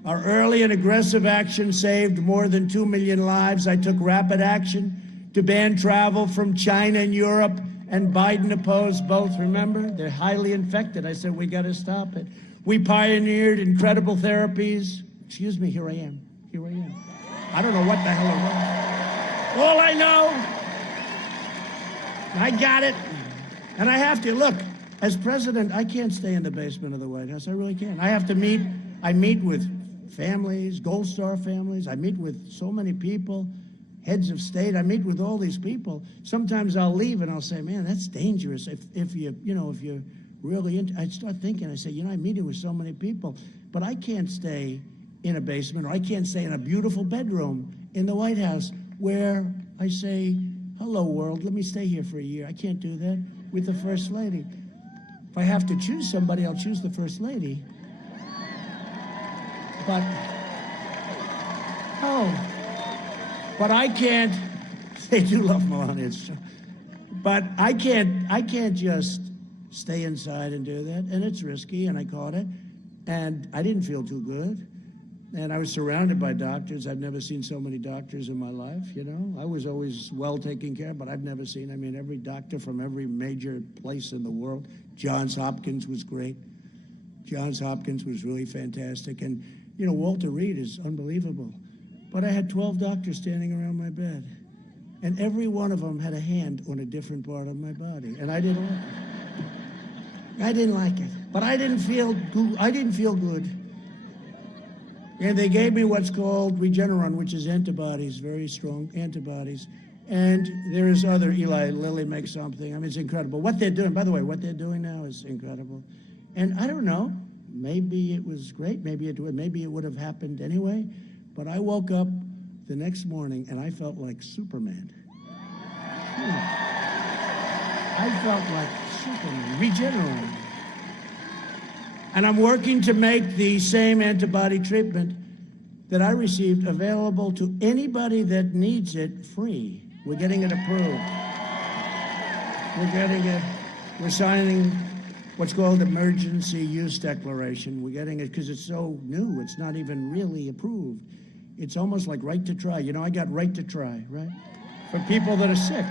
Our early and aggressive action saved more than 2 million lives. I took rapid action to ban travel from China and Europe, and Biden opposed both, remember? They're highly infected. I said, we got to stop it. We pioneered incredible therapies. Excuse me, here I am. Here I am. I don't know what the hell it was. All I know, I got it. And I have to, look, as president, I can't stay in the basement of the White House. I really can't. I have to meet. I meet with families, Gold Star families. I meet with so many people, heads of state. I meet with all these people. Sometimes I'll leave and I'll say, man, that's dangerous. If you're really into, I start thinking, I say, I'm meeting with so many people, but I can't stay in a basement, or I can't stay in a beautiful bedroom in the White House where I say, hello, world, let me stay here for a year. I can't do that with the First Lady. If I have to choose somebody, I'll choose the First Lady. But I can't. They do love Melania, it's true. But I can't just stay inside and do that, and it's risky, and I caught it, and I didn't feel too good. And I was surrounded by doctors. I've never seen so many doctors in my life, you know. I was always well taken care of, but I've never seen, I mean, every doctor from every major place in the world. Johns Hopkins was great. Johns Hopkins was really fantastic. And, you know, Walter Reed is unbelievable. But I had 12 doctors standing around my bed. And every one of them had a hand on a different part of my body. And I didn't like it. I didn't like it. But I didn't feel good. And they gave me what's called Regeneron, which is antibodies, very strong antibodies. And there's other, Eli Lilly makes something. I mean, it's incredible. What they're doing, by the way, what they're doing now is incredible. And I don't know, maybe it was great, maybe it would have happened anyway. But I woke up the next morning and I felt like Superman. I felt like Superman, Regeneron. And I'm working to make the same antibody treatment that I received available to anybody that needs it free. We're getting it approved. We're signing what's called emergency use declaration. We're getting it because it's so new. It's not even really approved. It's almost like right to try. You know, I got right to try, right? For people that are sick.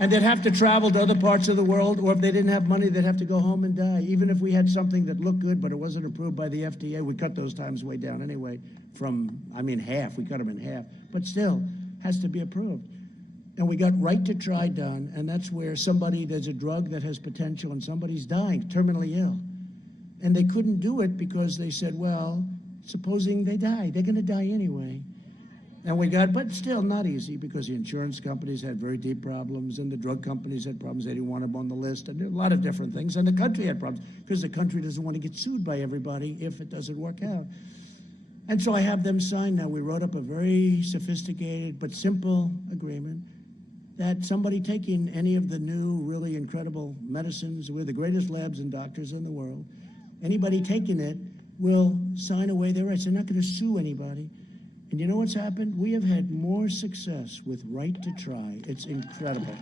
And they'd have to travel to other parts of the world, or if they didn't have money, they'd have to go home and die. Even if we had something that looked good, but it wasn't approved by the FDA, we cut those times way down anyway from, I mean, half. We cut them in half. But still, has to be approved. And we got right to try done, and that's where there's a drug that has potential, and somebody's dying, terminally ill. And they couldn't do it because they said, well, supposing they die, they're going to die anyway. And but still not easy because the insurance companies had very deep problems and the drug companies had problems. They didn't want them on the list and a lot of different things. And the country had problems because the country doesn't want to get sued by everybody if it doesn't work out. And so I have them sign now. We wrote up a very sophisticated but simple agreement that somebody taking any of the new really incredible medicines, we're the greatest labs and doctors in the world, anybody taking it will sign away their rights. They're not going to sue anybody. And you know what's happened? We have had more success with right to try. It's incredible.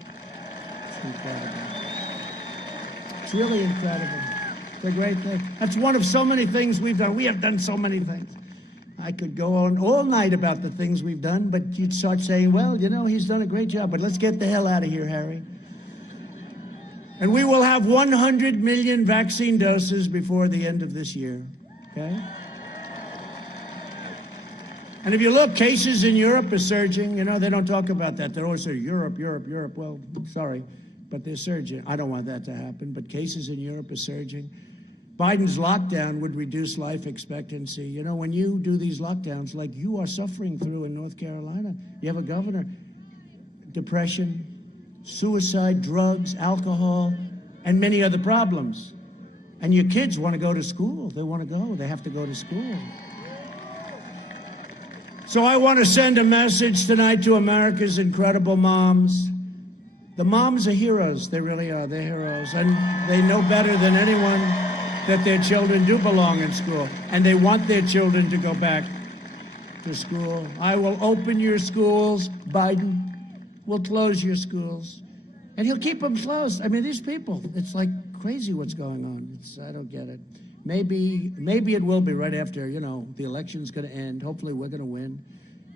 It's incredible. It's really incredible. It's a great thing. That's one of so many things we've done. We have done so many things. I could go on all night about the things we've done, but you'd start saying, well, you know, he's done a great job, but let's get the hell out of here, Harry. And we will have 100 million vaccine doses before the end of this year, okay? And if you look, cases in Europe are surging. You know, they don't talk about that. They always say, Europe, Europe, Europe. Well, sorry, but they're surging. I don't want that to happen, but cases in Europe are surging. Biden's lockdown would reduce life expectancy. You know, when you do these lockdowns, like you are suffering through in North Carolina, you have a governor, depression, suicide, drugs, alcohol, and many other problems. And your kids want to go to school. They want to go. They have to go to school. So I want to send a message tonight to America's incredible moms. The moms are heroes. They really are. They're heroes. And they know better than anyone that their children do belong in school. And they want their children to go back to school. I will open your schools. Biden will close your schools. And he'll keep them closed. I mean, these people, it's like crazy what's going on. I don't get it. Maybe it will be right after, you know, the election's going to end. Hopefully we're going to win.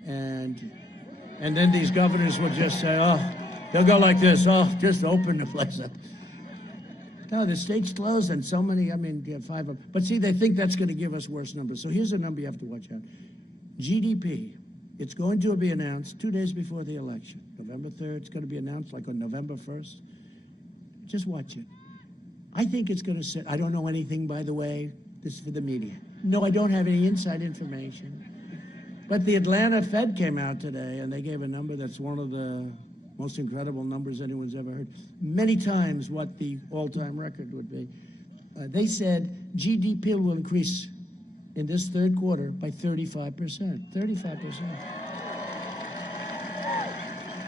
And then these governors will just say, oh, they'll go like this, oh, just open the place up. No, the state's closed and so many, I mean, you have 5 of them. But see, they think that's going to give us worse numbers. So here's a number you have to watch out. GDP, it's going to be announced 2 days before the election. November 3rd, it's going to be announced like on November 1st. Just watch it. I think it's going to sit, I don't know anything, by the way. This is for the media. No, I don't have any inside information. But the Atlanta Fed came out today, and they gave a number that's one of the most incredible numbers anyone's ever heard. Many times what the all-time record would be. They said GDP will increase in this third quarter by 35%. 35%.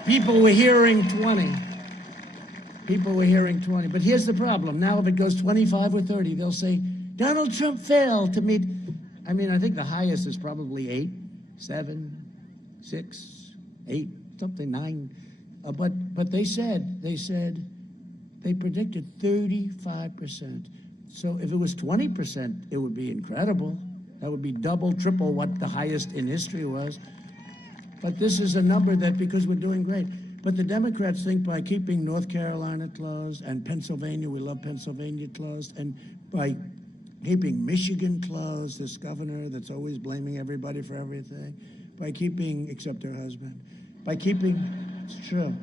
People were hearing 20. People were hearing 20. But here's the problem. Now if it goes 25 or 30, they'll say, Donald Trump failed to meet. I mean, I think the highest is probably 8, 7, 6, 8, something, 9. But they predicted 35%. So if it was 20%, it would be incredible. That would be double, triple what the highest in history was. But this is a number that, because we're doing great. But the Democrats think by keeping North Carolina closed and Pennsylvania, we love Pennsylvania closed, and by keeping Michigan closed, this governor that's always blaming everybody for everything, by keeping, except her husband, by keeping, it's true,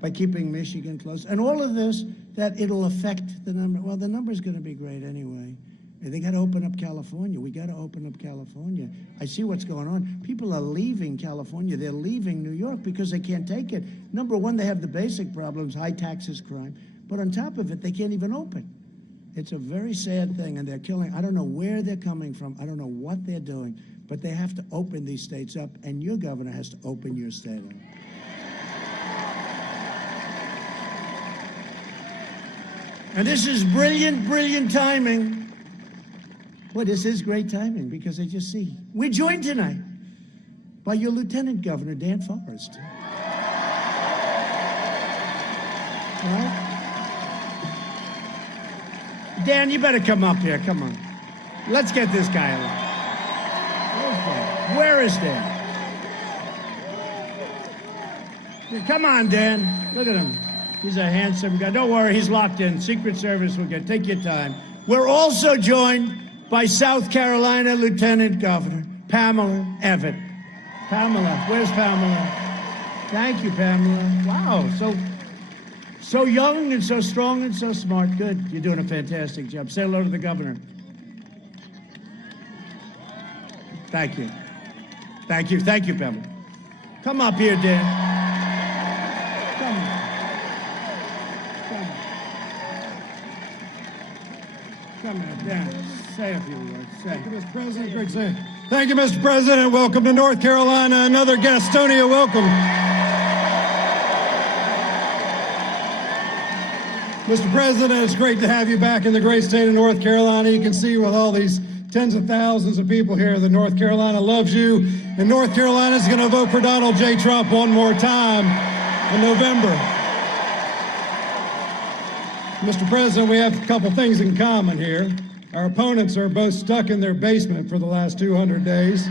by keeping Michigan closed, and all of this, that it'll affect the number. Well, the number's going to be great anyway. They got to open up California. We got to open up California. I see what's going on. People are leaving California. They're leaving New York because they can't take it. Number one, they have the basic problems, high taxes, crime. But on top of it, they can't even open. It's a very sad thing, and they're killing. I don't know where they're coming from. I don't know what they're doing, but they have to open these states up, and your governor has to open your state up. And this is brilliant, brilliant timing. Well, this is great timing, because I just see. We're joined tonight by your Lieutenant Governor, Dan Forest. Right? Dan, you better come up here. Come on. Let's get this guy along. Where is Dan? Come on, Dan. Look at him. He's a handsome guy. Don't worry, he's locked in. Secret Service will get. Take your time. We're also joined by South Carolina Lieutenant Governor Pamela Everett. Pamela, where's Pamela? Thank you, Pamela. Wow, so young and so strong and so smart. Good, you're doing a fantastic job. Say hello to the governor. Thank you. Thank you, Pamela. Come up here, Dan. Come on. Come on, Dan. Say a few words. Thank you, Mr. President. Great say. Thank you, Mr. President. Welcome to North Carolina. Another Gastonia welcome. Mr. President, it's great to have you back in the great state of North Carolina. You can see with all these tens of thousands of people here that North Carolina loves you. And North Carolina is going to vote for Donald J. Trump one more time in November. Mr. President, we have a couple things in common here. Our opponents are both stuck in their basement for the last 200 days.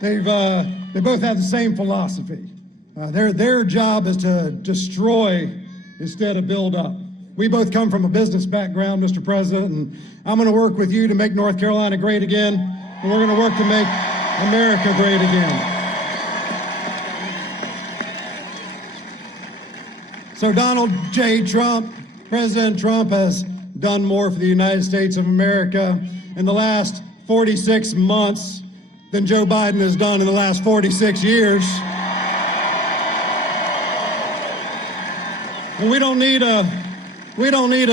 They both have the same philosophy. Their job is to destroy instead of build up. We both come from a business background, Mr. President, and I'm going to work with you to make North Carolina great again, and we're going to work to make America great again. So Donald J. Trump, President Trump has done more for the United States of America in the last 46 months than Joe Biden has done in the last 46 years. And we don't need a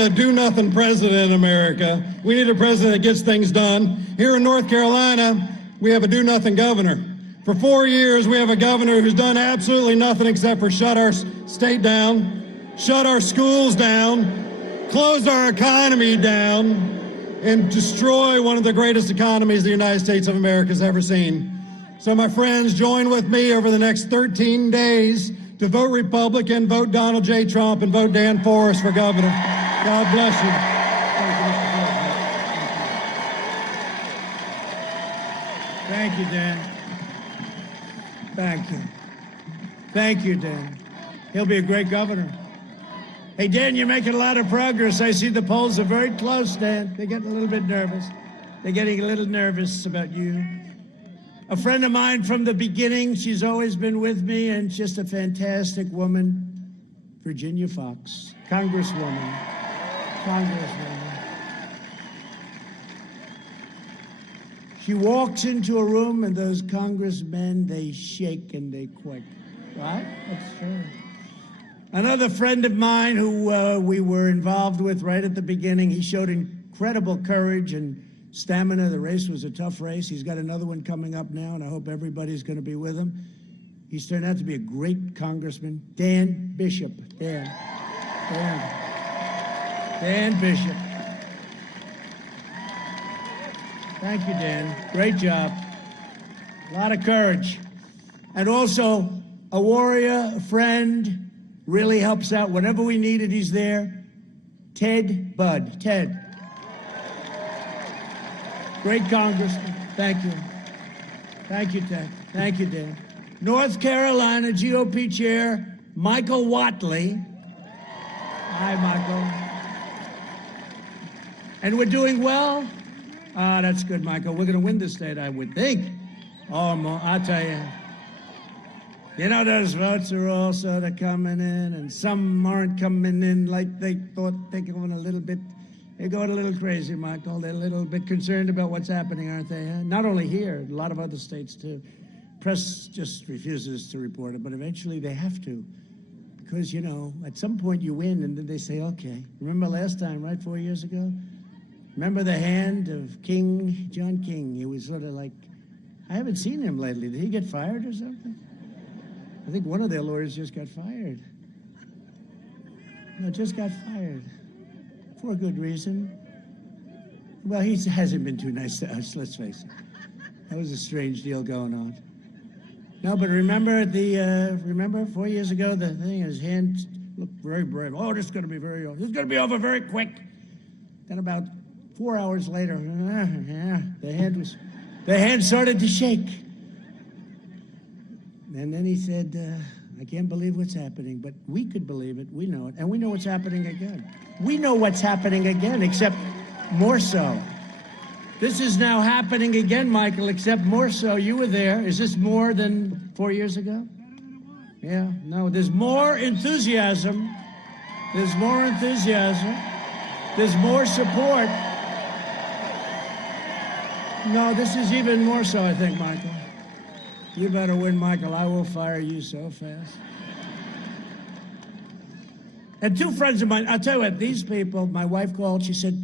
do-nothing president in America. We need a president that gets things done. Here in North Carolina, we have a do-nothing governor. For 4 years, we have a governor who's done absolutely nothing except for shut our state down, shut our schools down, close our economy down, and destroy one of the greatest economies the United States of America has ever seen. So my friends, join with me over the next 13 days to vote Republican, vote Donald J. Trump, and vote Dan Forest for governor. God bless you. Thank you, Dan. Thank you. Thank you, Dan. He'll be a great governor. Hey, Dan, you're making a lot of progress. I see the polls are very close, Dan. They're getting a little bit nervous. They're getting a little nervous about you. A friend of mine from the beginning, she's always been with me, and just a fantastic woman, Virginia Fox, Congresswoman. She walks into a room, and those congressmen, they shake and they quake. Right? That's true. Another friend of mine who we were involved with right at the beginning, he showed incredible courage and stamina. The race was a tough race. He's got another one coming up now, and I hope everybody's going to be with him. He's turned out to be a great congressman. Dan Bishop. Dan Bishop. Thank you, Dan. Great job. A lot of courage. And also a warrior, a friend, really helps out. Whenever we need it, he's there. Ted Budd. Ted. Great Congressman. Thank you. Thank you, Ted. Thank you, Dan. North Carolina GOP Chair Michael Whatley. Hi, Michael. And we're doing well? Ah, that's good, Michael. We're going to win the state, I would think. Oh, I'll tell you. You know, those votes are all sort of coming in, and some aren't coming in like they thought. They're going a little bit, they're going a little crazy, Michael. They're a little bit concerned about what's happening, aren't they? Not only here, a lot of other states, too. Press just refuses to report it, but eventually they have to. Because, you know, at some point you win, and then they say, okay. Remember last time, right, 4 years ago? Remember the hand of John King? He was sort of like, I haven't seen him lately. Did he get fired or something? I think one of their lawyers just got fired. No, just got fired. For a good reason. Well, he hasn't been too nice to us, let's face it. That was a strange deal going on. No, but remember remember 4 years ago, the thing, his hand looked very brave. Oh, this is going to be this is going to be over very quick. Then about 4 hours later, the hand started to shake. And then he said, I can't believe what's happening, but we could believe it. We know it. And we know what's happening again. We know what's happening again, except more so. This is now happening again, Michael, except more so. You were there. Is this more than 4 years ago? Yeah, no, there's more enthusiasm. There's more enthusiasm. There's more support. No, this is even more so, I think, Michael. You better win, Michael. I will fire you so fast. And two friends of mine, I'll tell you what, these people, my wife called, she said,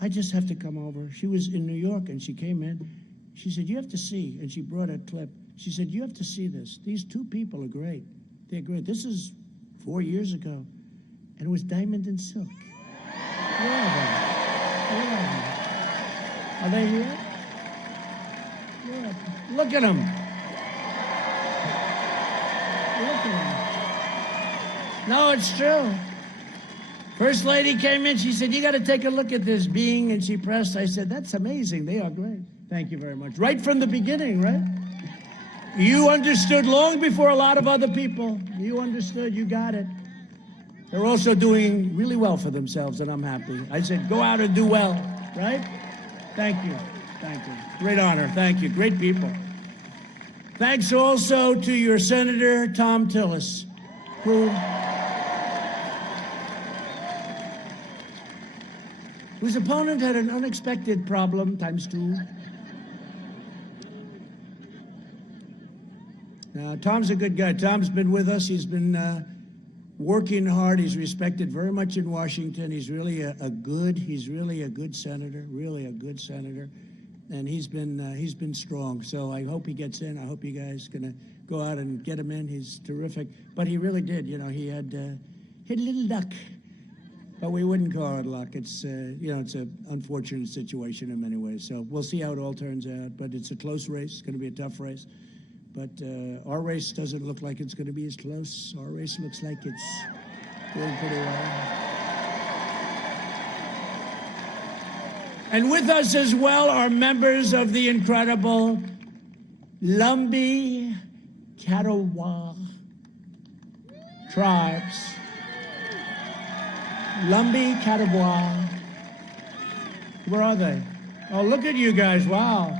I just have to come over. She was in New York, and she came in. She said, you have to see, and she brought a clip. She said, you have to see this. These two people are great. They're great. This is 4 years ago, and it was Diamond and Silk. Where are they? Where are they? Are they here? Yeah. Look at them. Look at them. No, it's true. First lady came in. She said, you got to take a look at this being. And she pressed. I said, that's amazing. They are great. Thank you very much. Right from the beginning, right? You understood long before a lot of other people. You understood. You got it. They're also doing really well for themselves, and I'm happy. I said, go out and do well, right? Thank you. Thank you. Great honor. Thank you. Great people. Thanks also to your Senator, Tom Tillis, whose opponent had an unexpected problem ×2. Tom's a good guy. Tom's been with us. He's been working hard. He's respected very much in Washington. He's really he's really a good senator, really a good senator. And he's been strong. So I hope he gets in. I hope you guys gonna go out and get him in. He's terrific. But he really did. You know, he had a little luck. But we wouldn't call it luck. It's it's an unfortunate situation in many ways. So we'll see how it all turns out. But it's a close race. It's going to be a tough race. But our race doesn't look like it's going to be as close. Our race looks like it's doing pretty well. And with us as well are members of the incredible Lumbee Catawba tribes. Lumbee Catawba. Where are they? Oh, look at you guys. Wow.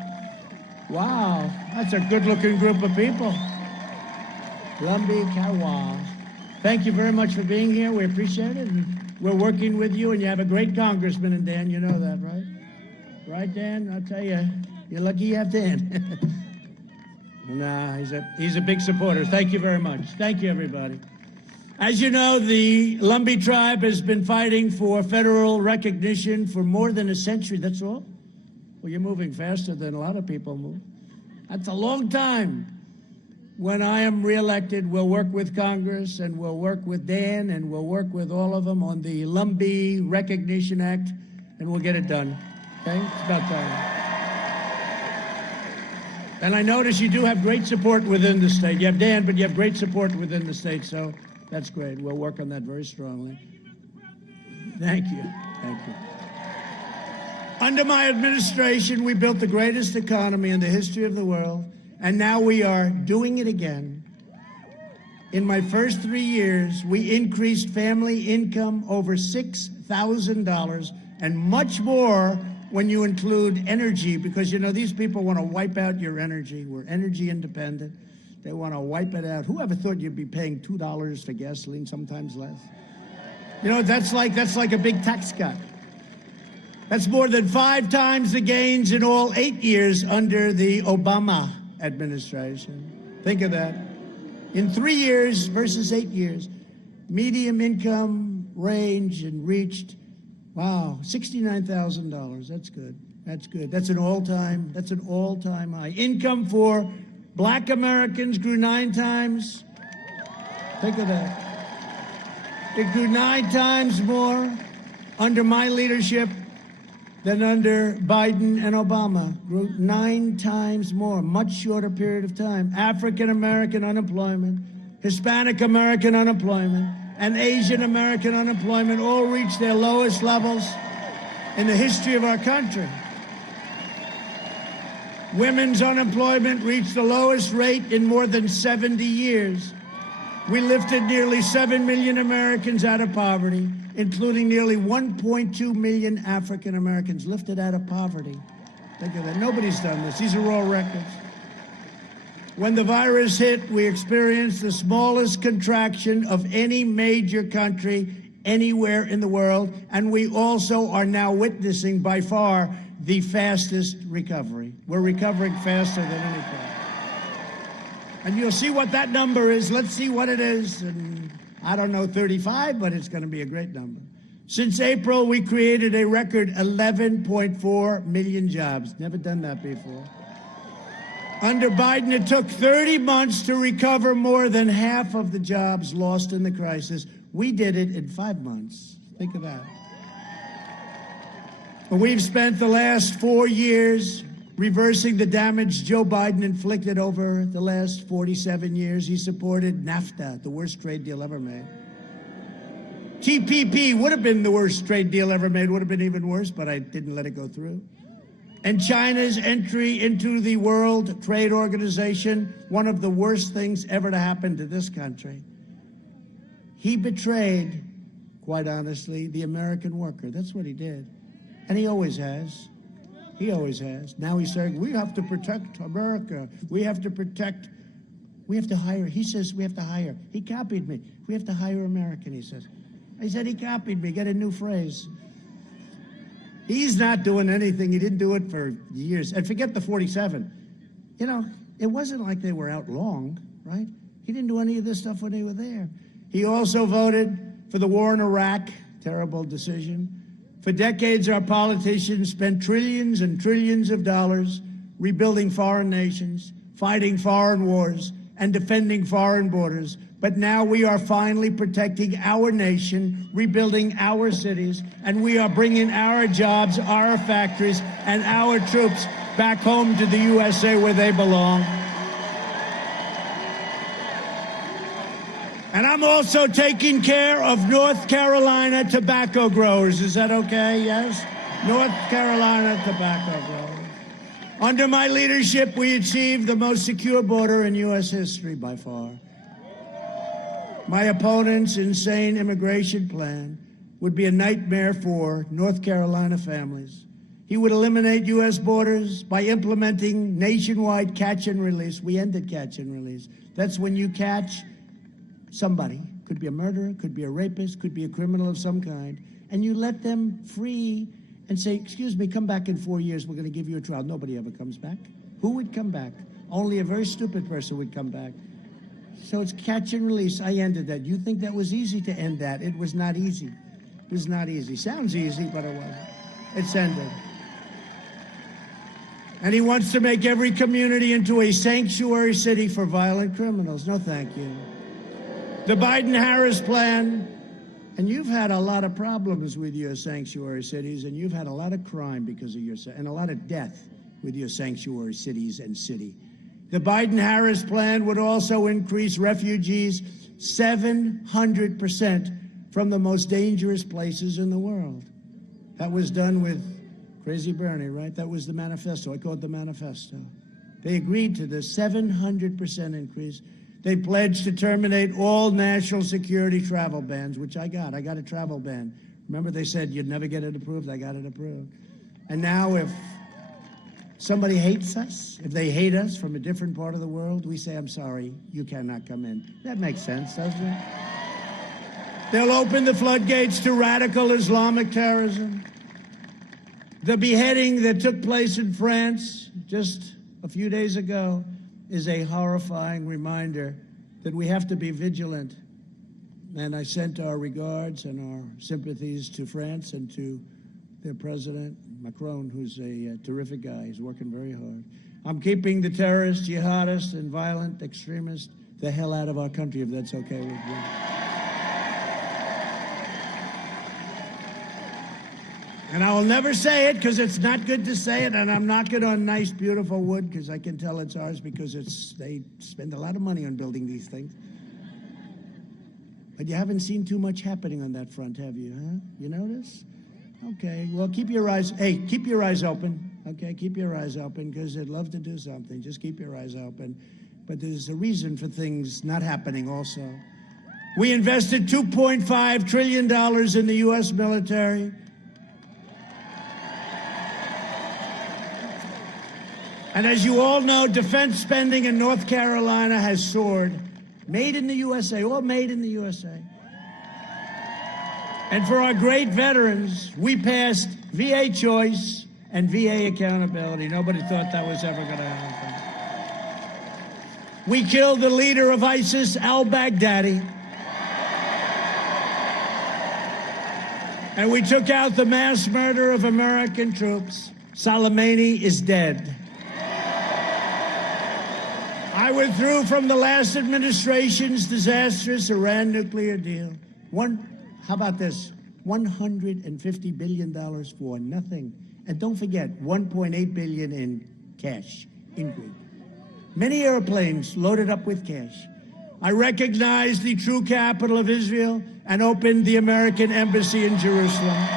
Wow. That's a good-looking group of people. Lumbee Catawba. Thank you very much for being here. We appreciate it. And we're working with you, and you have a great congressman. And Dan, you know that, right? Right, Dan? I'll tell you, you're lucky you have Dan. Nah, he's a big supporter. Thank you very much. Thank you, everybody. As you know, the Lumbee tribe has been fighting for federal recognition for more than a century. That's all? Well, you're moving faster than a lot of people move. That's a long time. When I am reelected, we'll work with Congress, and we'll work with Dan, and we'll work with all of them on the Lumbee Recognition Act, and we'll get it done. Okay? It's about time. And I notice you do have great support within the state. You have Dan, but you have great support within the state, so that's great. We'll work on that very strongly. Thank you. Thank you. Under my administration, we built the greatest economy in the history of the world, and now we are doing it again. In my first 3 years, we increased family income over $6,000, and much more when you include energy, because, you know, these people want to wipe out your energy. We're energy independent. They want to wipe it out. Who ever thought you'd be paying $2 for gasoline, sometimes less? You know, that's like a big tax cut. That's more than 5 times the gains in all 8 years under the Obama administration. Think of that. In 3 years versus 8 years, median income range and reached, wow, $69,000. That's good. That's good. That's an all-time high. Income for Black Americans grew 9 times. Think of that. It grew 9 times more under my leadership than under Biden and Obama. Grew 9 times more, much shorter period of time. African American unemployment, Hispanic American unemployment, and Asian American unemployment all reached their lowest levels in the history of our country. Women's unemployment reached the lowest rate in more than 70 years. We lifted nearly 7 million Americans out of poverty, including nearly 1.2 million African Americans lifted out of poverty. Think of that. Nobody's done this. These are all records. When the virus hit, we experienced the smallest contraction of any major country anywhere in the world, and we also are now witnessing by far the fastest recovery. We're recovering faster than any country. And you'll see what that number is. Let's see what it is. And I don't know, 35, but it's going to be a great number. Since April, we created a record 11.4 million jobs. Never done that before. Under Biden, it took 30 months to recover more than half of the jobs lost in the crisis. We did it in 5 months. Think of that. We've spent the last 4 years reversing the damage Joe Biden inflicted over the last 47 years. He supported NAFTA, the worst trade deal ever made. TPP would have been the worst trade deal ever made, would have been even worse, but I didn't let it go through. And China's entry into the World Trade Organization, one of the worst things ever to happen to this country. He betrayed, quite honestly, the American worker. That's what he did. And he always has. He always has. Now he's saying, we have to protect America. We have to hire. He says we have to hire. He copied me. We have to hire American, he says. I said he copied me. Get a new phrase. He's not doing anything. He didn't do it for years. And forget the 47. You know, it wasn't like they were out long, right? He didn't do any of this stuff when they were there. He also voted for the war in Iraq. Terrible decision. For decades, our politicians spent trillions and trillions of dollars rebuilding foreign nations, fighting foreign wars, and defending foreign borders. But now we are finally protecting our nation, rebuilding our cities, and we are bringing our jobs, our factories, and our troops back home to the USA where they belong. And I'm also taking care of North Carolina tobacco growers. Is that okay? Yes? North Carolina tobacco growers. Under my leadership, we achieved the most secure border in U.S. history by far. My opponent's insane immigration plan would be a nightmare for North Carolina families. He would eliminate U.S. borders by implementing nationwide catch and release. We ended catch and release. That's when you catch somebody, could be a murderer, could be a rapist, could be a criminal of some kind, and you let them free and say, excuse me, come back in 4 years, we're going to give you a trial. Nobody ever comes back. Who would come back? Only a very stupid person would come back. So it's catch and release. I ended that. You think that was easy to end that? It was not easy. It was not easy. Sounds easy, but it wasn't. It's ended. And he wants to make every community into a sanctuary city for violent criminals. No, thank you. The Biden-Harris plan, and you've had a lot of problems with your sanctuary cities, and you've had a lot of crime because of and a lot of death with your sanctuary cities and city. The Biden-Harris plan would also increase refugees 700% from the most dangerous places in the world. That was done with Crazy Bernie, right? That was the manifesto. I call it the manifesto. They agreed to the 700% increase. They pledged to terminate all national security travel bans, which I got. I got a travel ban. Remember they said you'd never get it approved? I got it approved. And now if somebody hates us, if they hate us from a different part of the world, we say, I'm sorry, you cannot come in. That makes sense, doesn't it? They'll open the floodgates to radical Islamic terrorism. The beheading that took place in France just a few days ago is a horrifying reminder that we have to be vigilant. And I sent our regards and our sympathies to France and to their president, Macron, who's a terrific guy. He's working very hard. I'm keeping the terrorists, jihadists, and violent extremists the hell out of our country, if that's okay with you. And I will never say it because it's not good to say it, and I'm knocking on nice, beautiful wood because I can tell it's ours because they spend a lot of money on building these things. But you haven't seen too much happening on that front, have you, huh? You notice? Okay, well, keep your eyes open, okay? Keep your eyes open because they'd love to do something. Just keep your eyes open. But there's a reason for things not happening also. We invested $2.5 trillion in the U.S. military. And as you all know, defense spending in North Carolina has soared. Made in the USA, all made in the USA. And for our great veterans, we passed VA choice and VA accountability. Nobody thought that was ever going to happen. We killed the leader of ISIS, al-Baghdadi. And we took out the mass murder of American troops. Soleimani is dead. I withdrew from the last administration's disastrous Iran nuclear deal. How about this? $150 billion for nothing. And don't forget, $1.8 billion in cash, in Greek. Many airplanes loaded up with cash. I recognized the true capital of Israel and opened the American embassy in Jerusalem.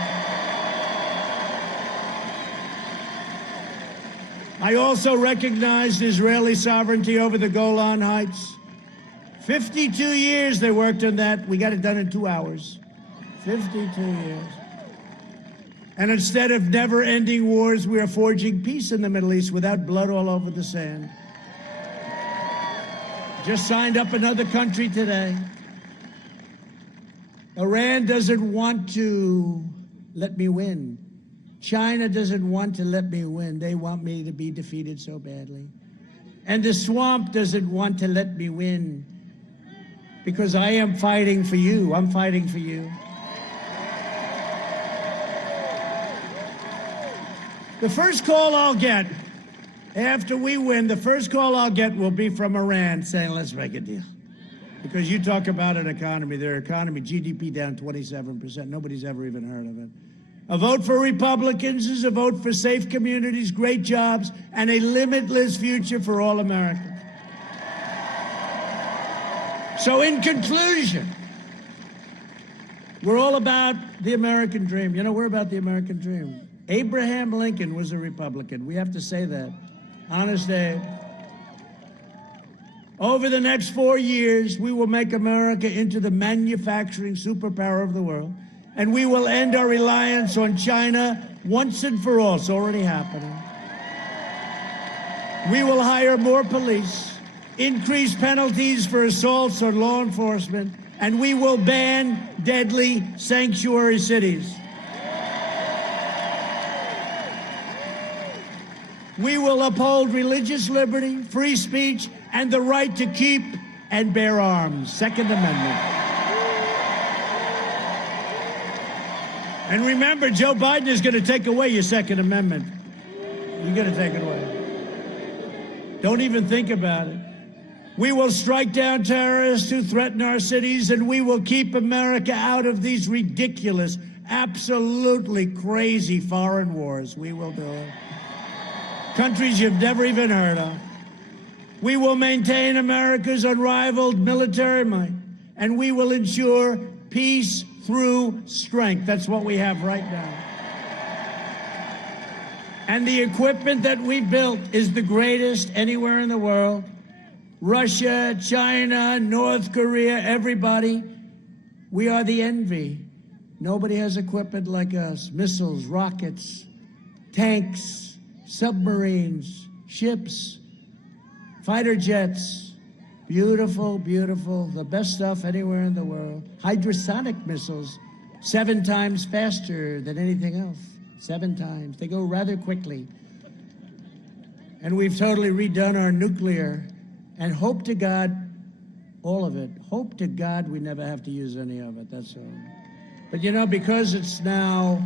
I also recognized Israeli sovereignty over the Golan Heights. 52 years they worked on that. We got it done in 2 hours. 52 years. And instead of never-ending wars, we are forging peace in the Middle East without blood all over the sand. Just signed up another country today. Iran doesn't want to let me win. China doesn't want to let me win. They want me to be defeated so badly. And the swamp doesn't want to let me win because I am fighting for you. I'm fighting for you. The first call I'll get after we win, the first call I'll get will be from Iran saying, let's make a deal. Because you talk about an economy, their economy, GDP down 27%. Nobody's ever even heard of it. A vote for Republicans is a vote for safe communities, great jobs, and a limitless future for all Americans. So in conclusion, we're all about the American dream. You know, we're about the American dream. Abraham Lincoln was a Republican. We have to say that. Honest Abe. Over the next 4 years, we will make America into the manufacturing superpower of the world. And we will end our reliance on China once and for all. It's already happening. We will hire more police, increase penalties for assaults on law enforcement, and we will ban deadly sanctuary cities. We will uphold religious liberty, free speech, and the right to keep and bear arms. Second Amendment. And remember, Joe Biden is going to take away your Second Amendment. You're going to take it away. Don't even think about it. We will strike down terrorists who threaten our cities, and we will keep America out of these ridiculous, absolutely crazy foreign wars. We will do it. Countries you've never even heard of. We will maintain America's unrivaled military might, and we will ensure peace through strength. That's what we have right now. And the equipment that we built is the greatest anywhere in the world. Russia, China, North Korea, everybody. We are the envy. Nobody has equipment like us. Missiles, rockets, tanks, submarines, ships, fighter jets. Beautiful, beautiful. The best stuff anywhere in the world. Hydrosonic missiles, 7 times faster than anything else. 7 times. They go rather quickly. And we've totally redone our nuclear. And hope to God, all of it, hope to God we never have to use any of it, that's all. But you know, because it's now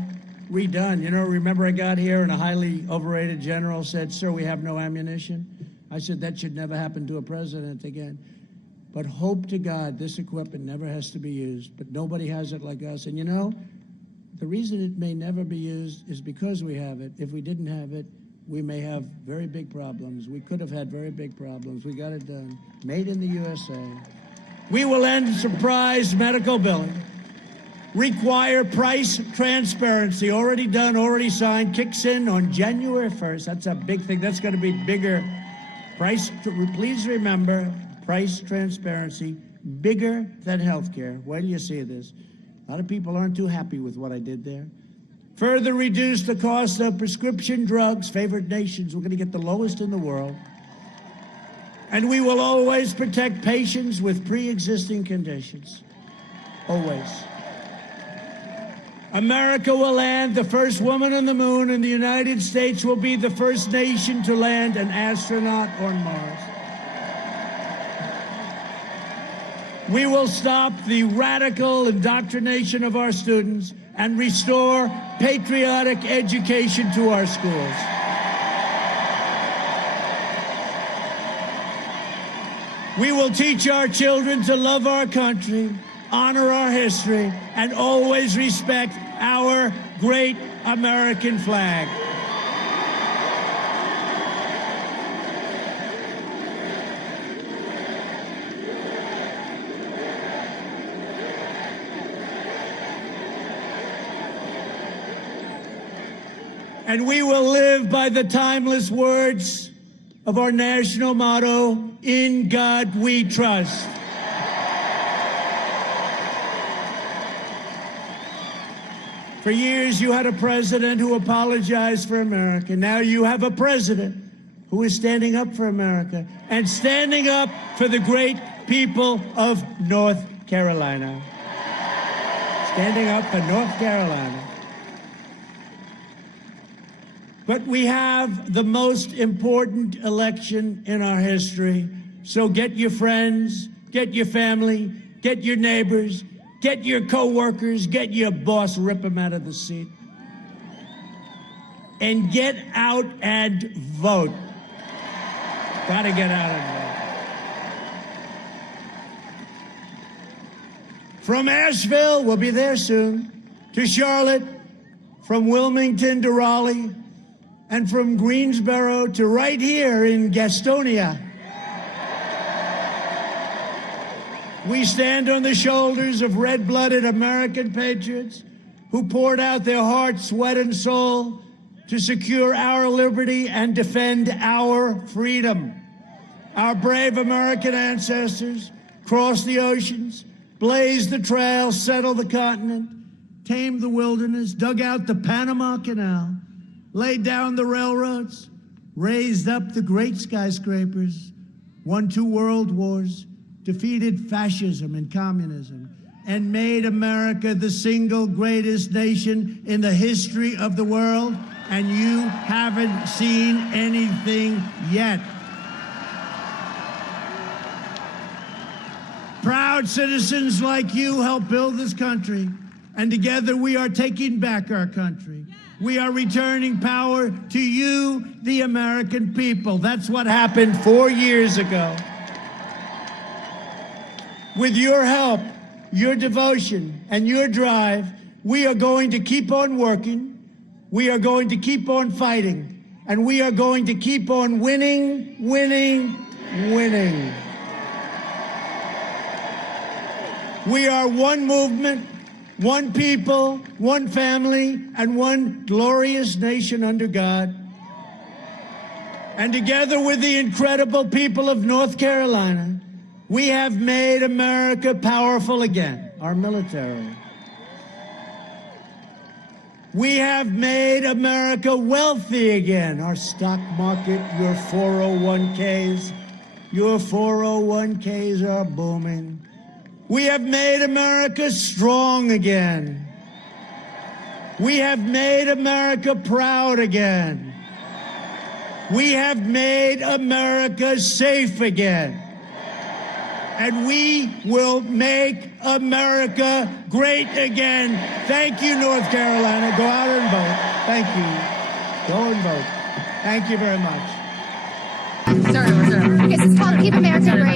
redone, you know, remember I got here and a highly overrated general said, "Sir, we have no ammunition." I said, that should never happen to a president again. But hope to God this equipment never has to be used, but nobody has it like us. And you know, the reason it may never be used is because we have it. If we didn't have it, we may have very big problems. We could have had very big problems. We got it done. Made in the USA. We will end surprise medical billing. Require price transparency. Already done, already signed. Kicks in on January 1st. That's a big thing. That's going to be bigger. Please remember, price transparency, bigger than health care. Wait till you see this. A lot of people aren't too happy with what I did there. Further reduce the cost of prescription drugs. Favored nations, we're going to get the lowest in the world. And we will always protect patients with pre-existing conditions. Always. America will land the first woman on the moon, and the United States will be the first nation to land an astronaut on Mars. We will stop the radical indoctrination of our students and restore patriotic education to our schools. We will teach our children to love our country, honor our history, and always respect our great American flag. And we will live by the timeless words of our national motto, "In God We Trust." For years, you had a president who apologized for America. Now you have a president who is standing up for America and standing up for the great people of North Carolina. Standing up for North Carolina. But we have the most important election in our history. So get your friends, get your family, get your neighbors, get your co-workers, get your boss, rip them out of the seat. And get out and vote. Gotta get out and vote. From Asheville, we'll be there soon, to Charlotte, from Wilmington to Raleigh, and from Greensboro to right here in Gastonia. We stand on the shoulders of red-blooded American patriots who poured out their heart, sweat, and soul to secure our liberty and defend our freedom. Our brave American ancestors crossed the oceans, blazed the trail, settled the continent, tamed the wilderness, dug out the Panama Canal, laid down the railroads, raised up the great skyscrapers, won 2 world wars, defeated fascism and communism, and made America the single greatest nation in the history of the world, and you haven't seen anything yet. Proud citizens like you helped build this country, and together we are taking back our country. We are returning power to you, the American people. That's what happened 4 years ago. With your help, your devotion, and your drive, we are going to keep on working, we are going to keep on fighting, and we are going to keep on winning, winning, winning. We are one movement, one people, one family, and one glorious nation under God. And together with the incredible people of North Carolina, we have made America powerful again, our military. We have made America wealthy again, our stock market, your 401ks. Your 401ks are booming. We have made America strong again. We have made America proud again. We have made America safe again. And we will make America great again. Thank you, North Carolina. Go out and vote. Thank you. Go and vote. Thank you very much. Sir. Because it's called Keep America Great.